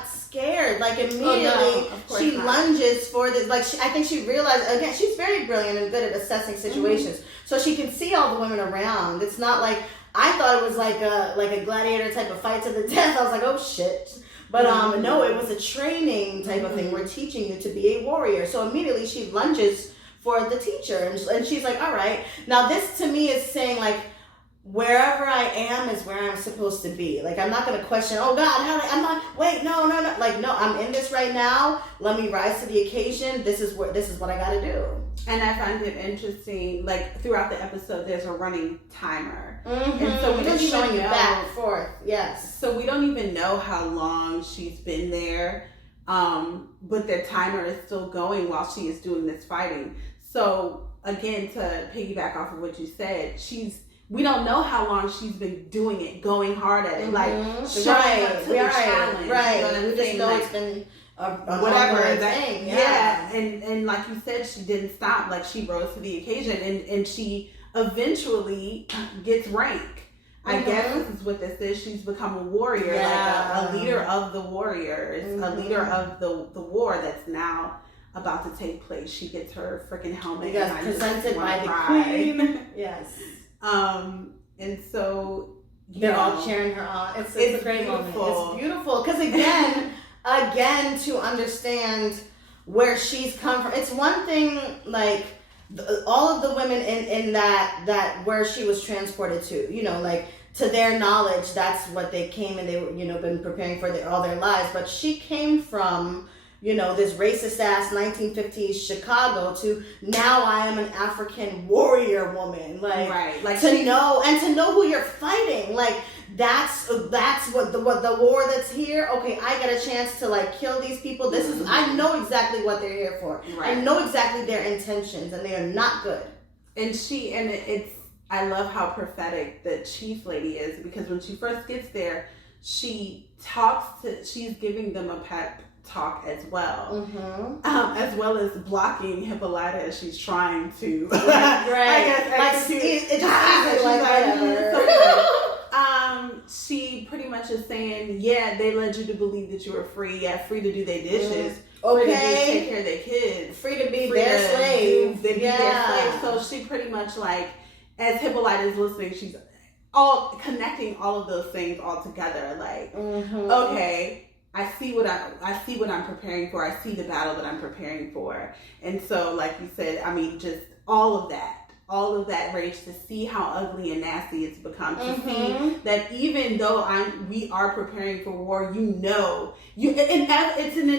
scared. Immediately, she lunges for this. I think she realized, again, she's very brilliant and good at assessing situations. So she can see all the women around. It's not like, I thought it was like a gladiator type of fight to the death. I was like, oh shit. But no, it was a training type of thing. We're teaching you to be a warrior. So immediately she lunges for the teacher, and she's like, all right. Now this to me is saying wherever I am is where I'm supposed to be. I'm not going to question, oh God, no, I'm in this right now. Let me rise to the occasion. This is what I got to do. And I find it interesting, throughout the episode, there's a running timer. And so we don't showing even you know, back and forth. Yes. So we don't even know how long she's been there. But the timer is still going while she is doing this fighting. So again, to piggyback off of what you said, we don't know how long she's been doing it, going hard at it, showing up to the challenge. Right. You know what I'm we saying? just know it's been whatever thing. Yeah. And like you said, she didn't stop. She rose to the occasion, and she eventually gets rank. I guess this is what this is. She's become a warrior, a leader of the warriors, a leader of the war that's now about to take place. She gets her freaking helmet. Yes, presented by the queen. Yes. And so they're all cheering her on. It's a great moment. It's beautiful because again, to understand where she's come from. It's one thing all of the women in that where she was transported to, to their knowledge, that's what they came and they were, been preparing for all their lives. But she came from, this racist ass 1950s Chicago to now I am an African warrior woman. To know who you're fighting. That's what the war that's here. Okay, I get a chance to kill these people. I know exactly what they're here for. Right. I know exactly their intentions, and they are not good. And I love how prophetic the chief lady is, because when she first gets there, she's giving them a pep talk as well, as well as blocking Hippolyta as she's trying to. She pretty much is saying, yeah, they led you to believe that you were free, free to do their dishes, free to take care of their kids, free to be their slave. Their slave. So she pretty much as Hippolyta is listening, she's all connecting all of those things all together. Okay, I see what I'm preparing for. I see the battle that I'm preparing for. And so, like you said, I mean, just all of that rage, to see how ugly and nasty it's become, to see that even though we are preparing for war, it's an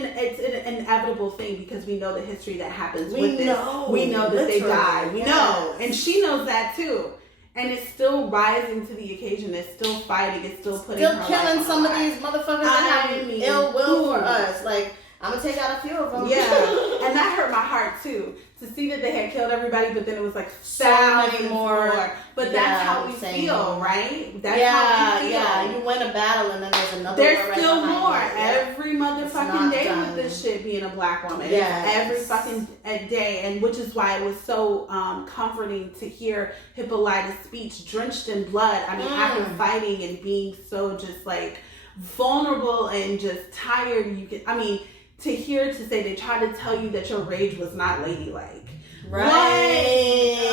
inevitable thing, because we know the history that happens with this. We know that they die. We know, and she knows that too. And it's still rising to the occasion. It's still fighting. It's still putting still her killing life some on of the these motherfuckers that have ill will for us. Like, I'm gonna take out a few of them. Yeah, and that hurt my heart too, to see that they had killed everybody, but then it was like so many more. But that's how we feel, right? That's how we feel. Yeah, you win a battle and then there's another. There's still right more it. every motherfucking day with this shit being a black woman. Yes. Every fucking day, and which is why it was so comforting to hear Hippolyta's speech drenched in blood. I mean, after fighting and being so just like vulnerable and just tired, to say they tried to tell you that your rage was not ladylike. Right.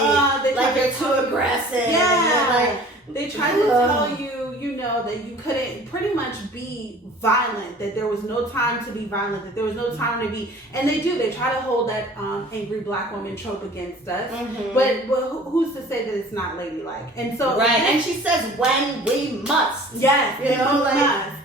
Like you're too aggressive. Yeah. They tried to tell you, that you couldn't pretty much be violent, that there was no time to be violent, that there was no time to be, and they try to hold that angry black woman trope against us. But who's to say that it's not ladylike? And so and she says when we must. Yes, it ain't all the time.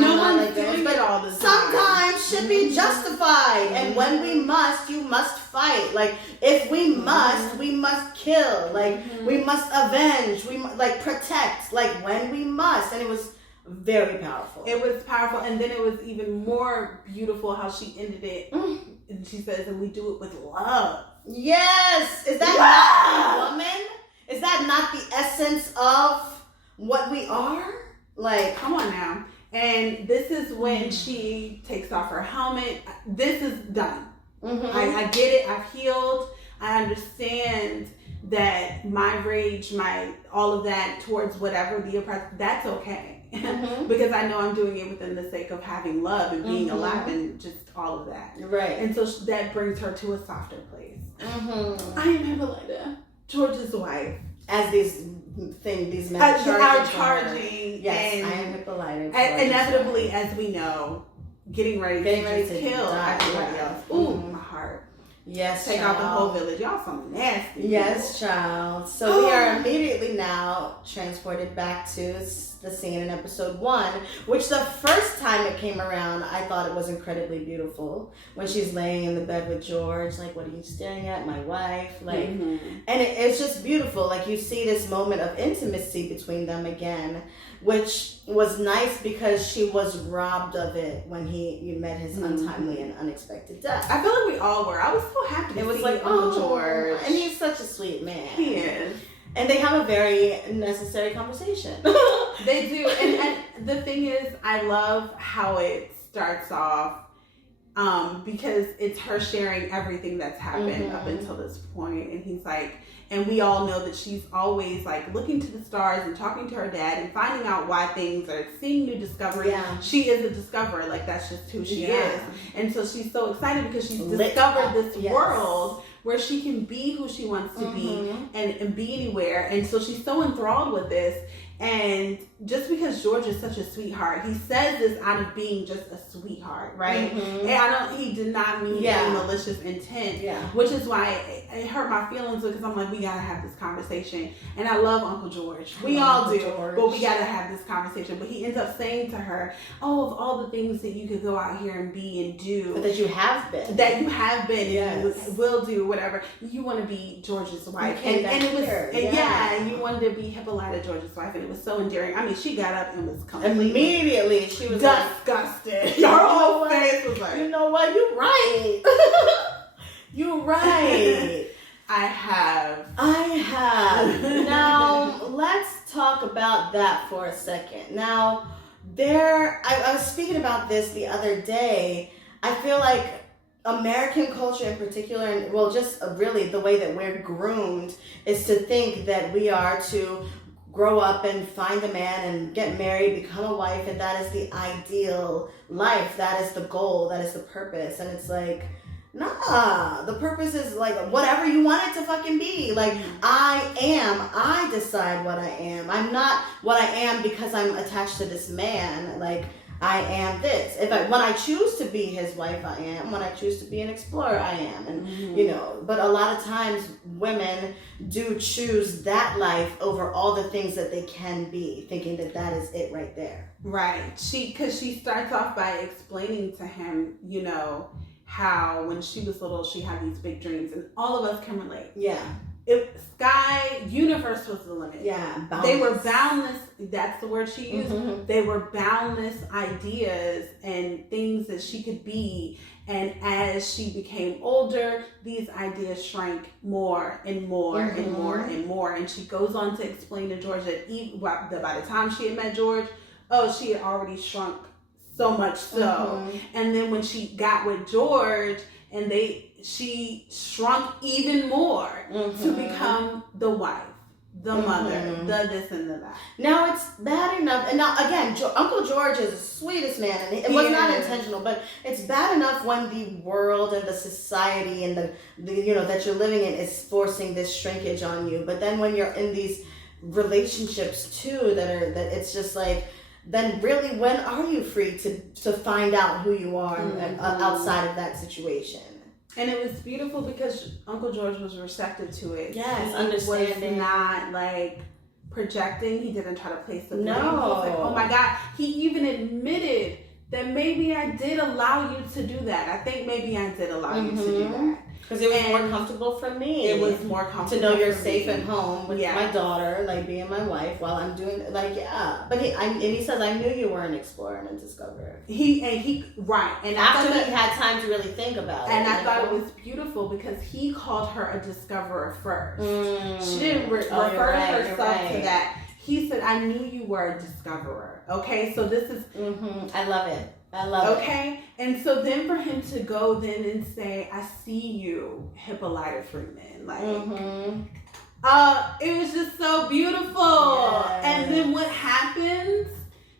No one's doing it all the time. Sometimes should be justified, and when we must, you must fight. Like if we must, we must kill. Like we must avenge. We like protect. Like when we must, and it was very powerful. It was powerful, and then it was even more beautiful how she ended it. And she says, "And we do it with love." Yes, is that not a woman? Is that not the essence of what we are? Like, come on now. And this is when she takes off her helmet. This is done. I get it. I've healed. I understand that my rage, all of that towards whatever the oppressed, that's okay. Because I know I'm doing it within the sake of having love and being alive and just all of that. Right. And so that brings her to a softer place. I am Hippolyta, George's wife. As these men are charging. Yes, and I am Hippolyta. Inevitably, as we know, getting ready to kill everybody else. Ooh, my heart. Yes, take out the whole village. Y'all something nasty. Yes, child. So we are immediately now transported back to the scene in episode 1, which the first time it came around, I thought it was incredibly beautiful. When she's laying in the bed with George, like, what are you staring at? My wife. Like, and it's just beautiful. Like, you see this moment of intimacy between them again, which was nice because she was robbed of it when you met his untimely and unexpected death. I feel like we all were. I was so happy to see Uncle George. And he's such a sweet man. He is. And they have a very necessary conversation. They do. And the thing is, I love how it starts off because it's her sharing everything that's happened up until this point. And he's like, and we all know that she's always like looking to the stars and talking to her dad and finding out why things are seeing new discoveries. Yeah. She is a discoverer. Like, that's just who she is. And so she's so excited because she's discovered this world where she can be who she wants to be and be anywhere. And so she's so enthralled with this. And just because George is such a sweetheart, he says this out of being just a sweetheart, right? And he did not mean any malicious intent, which is why it hurt my feelings, because I'm like, we gotta have this conversation. And I love Uncle George. We all do, but we gotta have this conversation. But he ends up saying to her, of all the things that you could go out here and be and do. But that you have been. And you will do, whatever. You want to be George's wife. And it was, and you wanted to be Hippolyta, George's wife. And it was so endearing. I mean, she got up and was completely immediately she was disgusted. Her whole face was like, you know what? You're right. You're right. I have. Now let's talk about that for a second. Now, I was speaking about this the other day. I feel like American culture in particular, and just really the way that we're groomed, is to think that we are to grow up and find a man and get married, become a wife, and that is the ideal life. That is the goal. That is the purpose. And it's like, nah, the purpose is like whatever you want it to fucking be. Like, I decide what I am. I'm not what I am because I'm attached to this man. Like, I am this. When I choose to be his wife, I am. When I choose to be an explorer, I am. And, but a lot of times women do choose that life over all the things that they can be, thinking that that is it right there. Right. Because she starts off by explaining to him, how when she was little, she had these big dreams, and all of us can relate. Yeah. universe was the limit. Yeah, boundless. They were boundless. That's the word she used. Mm-hmm. They were boundless ideas and things that she could be. And as she became older, these ideas shrank more and more and more and more. And she goes on to explain to George that by the time she had met George, she had already shrunk so much so. And then when she got with George, and she shrunk even more to become the wife, the mother, the this and the that. Now it's bad enough, and now again, Uncle George is the sweetest man, and it was not intentional, but it's bad enough when the world and the society and the that you're living in is forcing this shrinkage on you. But then when you're in these relationships too, that it's just like, then really, when are you free to find out who you are outside of that situation? And it was beautiful because Uncle George was receptive to it. Yes, understanding. He was not like projecting. He didn't try to place the blame. No. He was like, oh my God. He even admitted that maybe I did allow you to do that. I think maybe I did allow you to do that. Because it was more comfortable for me. It was more comfortable to know you're safe at home with my daughter, like being my wife while I'm doing But he says, I knew you were an explorer and a discoverer. Right. And after he had time to really think about it. And I thought it was beautiful because he called her a discoverer first. She didn't refer herself to that. He said, I knew you were a discoverer. Okay, so this is... I love it. I love it. Okay, and so then for him to go then and say, I see you, Hippolyta Freeman. Like, it was just so beautiful. Yes. And then what happens?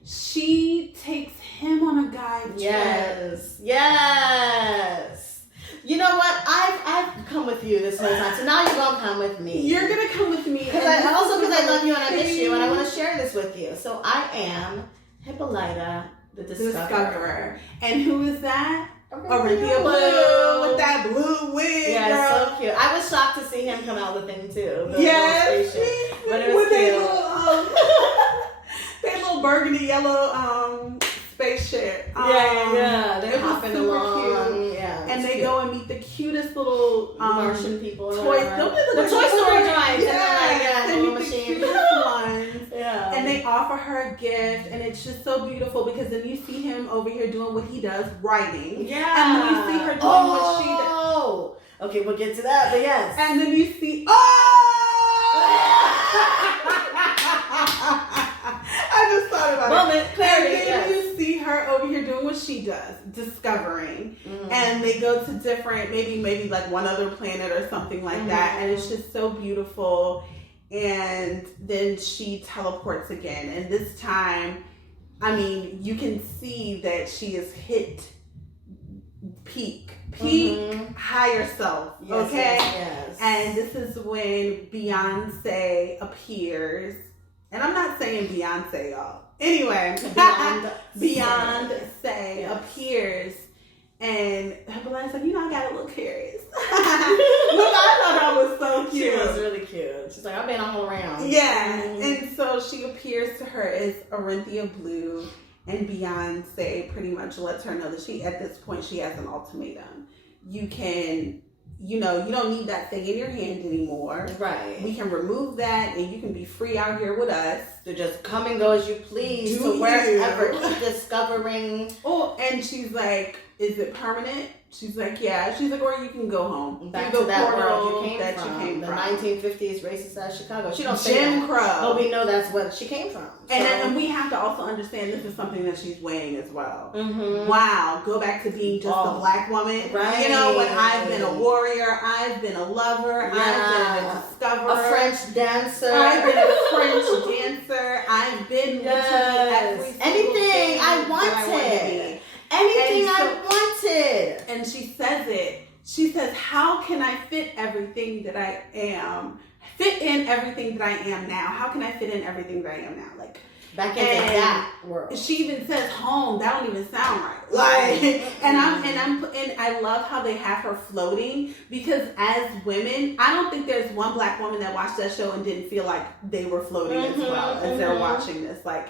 She takes him on a guide trip. Yes. You know what? I've come with you this whole time, so now you're gonna come with me. You're gonna come with me. Because I love you and I miss you, and I want to share this with you. So I am Hippolyta, the discoverer. And who is that? Orinthia Blue with that blue wig. Yeah, girl. So cute. I was shocked to see him come out of the thing too. Yes, but it was cute. Their little burgundy yellow spaceship. They're hopping along. Cute. Yeah, and they cute. go and meet the cutest little Martian people. The Toy Story drawings. They meet the cutest ones. Yeah. And they offer her a gift, and it's just so beautiful because then you see him over here doing what he does, writing. Yeah. And then you see her doing what she does. Oh. Okay, we'll get to that, but yes. And then you see, I just thought about Moment, clarity. And then you see her over here doing what she does, discovering. And they go to different, maybe like one other planet or something like that. And it's just so beautiful. And then she teleports again. And this time, I mean, you can see that she has hit peak higher self. Okay? Yes. And this is when Beyonce appears. And I'm not saying Beyonce, y'all. Anyway, Beyonce appears. And Hippolyta's like, I got a little curious. But I thought that was so cute. She was really cute. She's like, I've been all around. Yeah. And so she appears to her as Orinthia Blue, and Beyonce pretty much lets her know that at this point, she has an ultimatum. You can, you don't need that thing in your hand anymore. Right. We can remove that, and you can be free out here with us. To just come and go as you please. To wherever. Keep discovering. Oh, and she's like, is it permanent? She's like, yeah. She's like, or you can go home. Back to that world you came from. The 1950s racist ass Chicago. She don't say Jim Crow. But we know that's what she came from. So. And we have to also understand this is something that she's weighing as well. Wow. Go back to being just a black woman. Right. When I've been a warrior, I've been a lover, I've been a discoverer. A French dancer. I've been a French dancer. I've been literally every single thing I wanted. Anything I wanted. And she says it. She says, how can I fit everything that I am? Fit in everything that I am now. How can I fit in everything that I am now? Like, back into that world. She even says home. That don't even sound right. Like, and I love how they have her floating, because as women, I don't think there's one black woman that watched that show and didn't feel like they were floating as well as they're watching this. Like,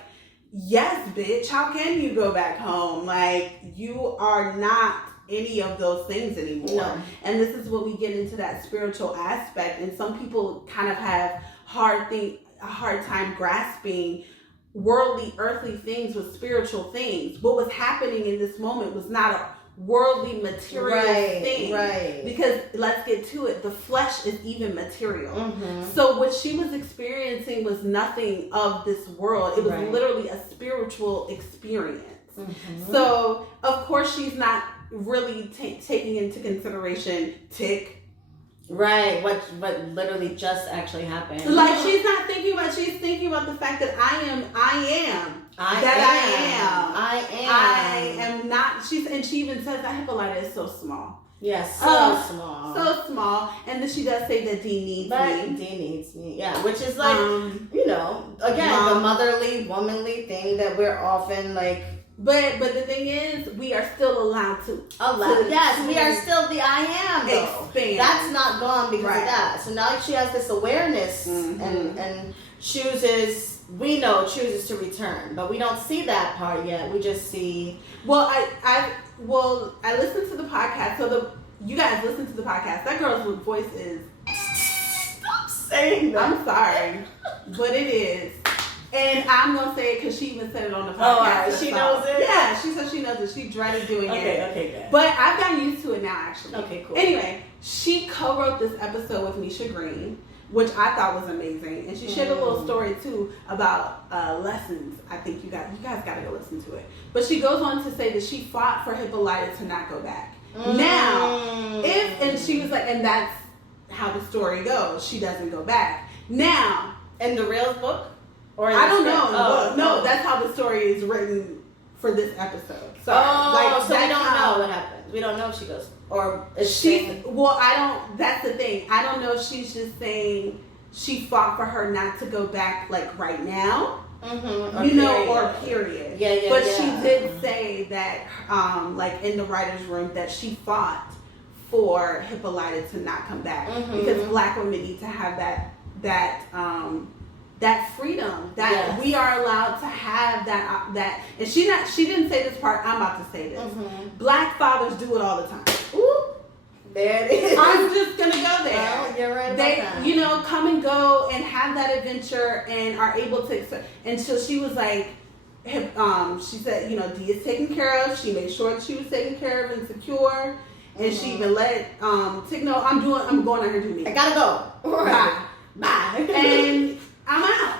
yes, bitch, how can you go back home? Like, you are not any of those things anymore. No. And this is what we get into that spiritual aspect. And some people kind of have a hard time grasping worldly, earthly things with spiritual things. What was happening in this moment was not a worldly, material thing. Right. Because let's get to it. The flesh is even material. So what she was experiencing was nothing of this world. It was literally a spiritual experience. So of course she's not really taking into consideration right, what literally just actually happened. Like she's not thinking about. She's thinking about the fact that I am not. She even says that Hippolyta is so small. Yes, so small. So small. And then she does say that Dee needs me. Dee needs me. Yeah, which is like, again, the motherly, womanly thing that we're often like. But the thing is, we are still allowed to. Yes, we are still the I am, though. Expand. That's not gone because of that. So now she has this awareness and chooses to return. But we don't see that part yet. We just see... Well, I listened to the podcast. So you guys listen to the podcast. That girl's voice is... Stop saying that. I'm sorry. But it is. And I'm going to say it because she even said it on the podcast. Oh, right. She knows it? Yeah, she said she knows it. She dreaded doing it. Okay, good. But I've gotten used to it now, actually. Okay, cool. Anyway, she co-wrote this episode with Misha Green, which I thought was amazing. And she shared a little story, too, about lessons. I think you guys got to go listen to it. But she goes on to say that she fought for Hippolyta to not go back. Now, and she was like, and that's how the story goes. She doesn't go back. Now. In the real book? I don't know. No, that's how the story is written for this episode. So, so we don't know what happens. We don't know if she goes or is she. Well, I don't. That's the thing. I don't know if she's just saying she fought for her not to go back, like right now. Or period. Yeah. But she did say that, like in the writers' room, that she fought for Hippolyta to not come back because Black women need to have that freedom, that we are allowed to have that, and she didn't say this part. I'm about to say this. Black fathers do it all the time. Ooh, there it is. I'm just gonna go there. Well, you're right. They, come and go and have that adventure and are able to. And so she was like, she said, Dee is taken care of. She made sure that she was taken care of and secure, and she even let Tick know I'm going on her duty. I gotta go. Bye. And I'm out.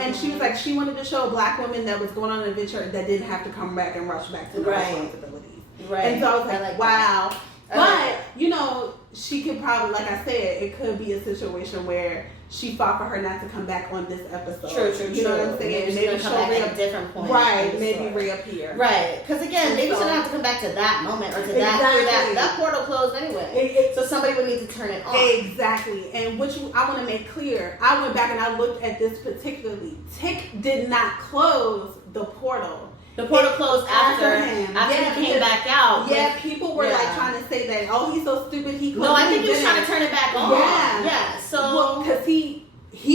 And she was like, she wanted to show a Black woman that was going on an adventure that didn't have to come back and rush back to the responsibilities. Right. And so I was like wow. But, she could probably, like I said, it could be a situation where she fought for her not to come back on this episode. True. You know what I'm saying? Maybe she'll come back at a different point. Right. Maybe reappear. Right. Because again, maybe she don't have to come back to that moment or to that portal closed anyway. So somebody would need to turn it on. Exactly. And which I want to make clear, I went back and I looked at this particularly. Tick did not close the portal. The portal closed after he came back out. Yeah, people were like trying to say that, oh, he's so stupid. He closed. No, I think he was trying to turn it back on. Yeah. So because he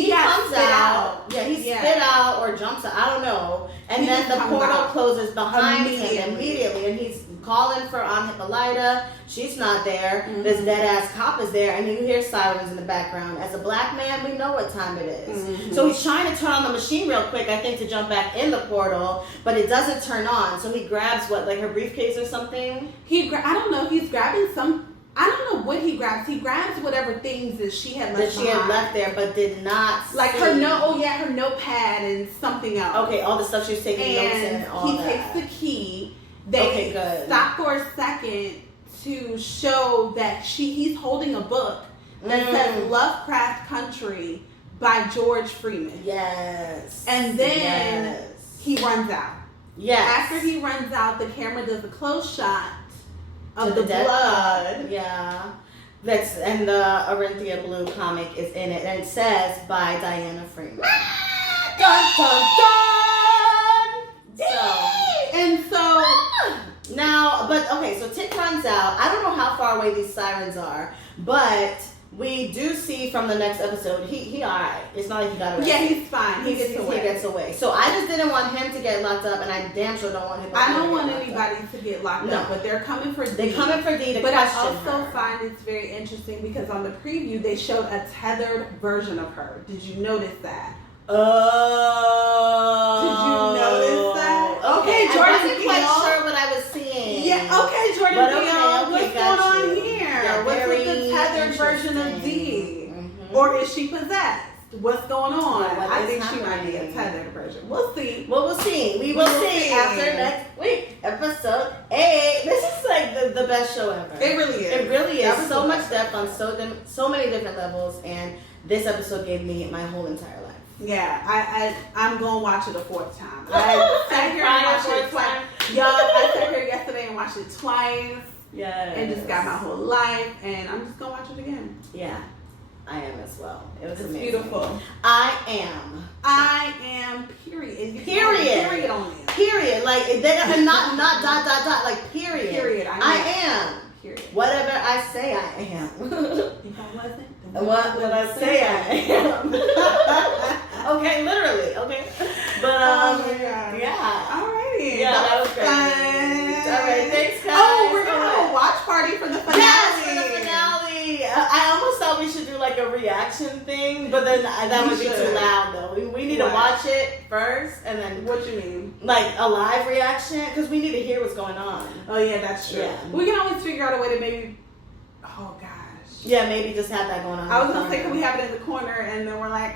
got spit out. Yeah, he spit out or jumps out. I don't know. And then the portal closes behind him immediately, and he's calling for Hippolyta. She's not there. This dead ass cop is there, and you hear sirens in the background. As a Black man, we know what time it is. So he's trying to turn on the machine real quick, I think, to jump back in the portal, but it doesn't turn on. So he grabs her briefcase or something. I don't know if he's grabbing some. I don't know what he grabs. He grabs whatever things that she had left there, but did not like see. her notepad and something else. Okay, all the stuff she was taking notes in and all that. He takes the key. They stop for a second to show that he's holding a book that says Lovecraft Country by George Freeman. Yes. And then he runs out. Yes. After he runs out, the camera does a close shot of the blood. Yeah. And the Orinthia Blue comic is in it. And it says by Diana Freeman. Dun, dun, dun! So now, so Tick runs out. I don't know how far away these sirens are, but we do see from the next episode, he alright. It's not like he got away. Yeah, he's fine. He gets away. So I just didn't want him to get locked up, and I damn sure don't want him. I don't want anybody to get locked up, but they're coming for D. They're coming for D to But I question also her. find it's very interesting because on the preview they showed a tethered version of her. Did you notice that? Oh. Did you notice that? Okay, I Jordan wasn't quite sure what I was seeing. Yeah, okay, Jordan But Peele, what's going on here? Yeah, What's with the tethered version of D? Mm-hmm. Or is she possessed? What's going on? Yeah, I think she might be a tethered version. We'll see. Well, we'll see. We will see after next week. Episode 8. This is like the best show ever. It really is. It really is. So much depth on so many different levels, and this episode gave me my whole entire life. Yeah, I'm gonna watch it a fourth time. I sat here and watched it twice. Y'all, I sat here yesterday and watched it twice. Yeah. And just got my whole life, and I'm just gonna watch it again. Yeah, I am as well. It was amazing. Beautiful. I am. Period. Period. On it. Period. Like and not dot. Like period. Period. I am. Period. Whatever I say, I am. If I wasn't, what would I say I am? Okay, literally. Okay, but oh my God. yeah. Alrighty. Yeah, that was great. Fun. All right, thanks, guys. Oh, we're gonna have a watch party for the finale. Yes, for the finale. I almost thought we should do like a reaction thing, but then that would be too loud though. We need to watch it first, and then what you mean? Like a live reaction, because we need to hear what's going on. Oh yeah, that's true. Yeah. We can always figure out a way to maybe. Oh gosh. Yeah, maybe just have that going on. I was gonna say, can we have it in the corner, and then we're like,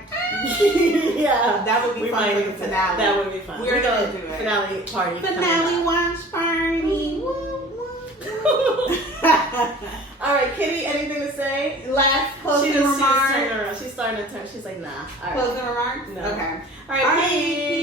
yeah, that would be fun for the finale. That would be fun. We're gonna do it. Finale party. Finale watch party. All right, Kitty, anything to say? Last closing remarks. She's starting to turn. She's like, nah. All right. Closing remarks. No. Okay. All right, peace.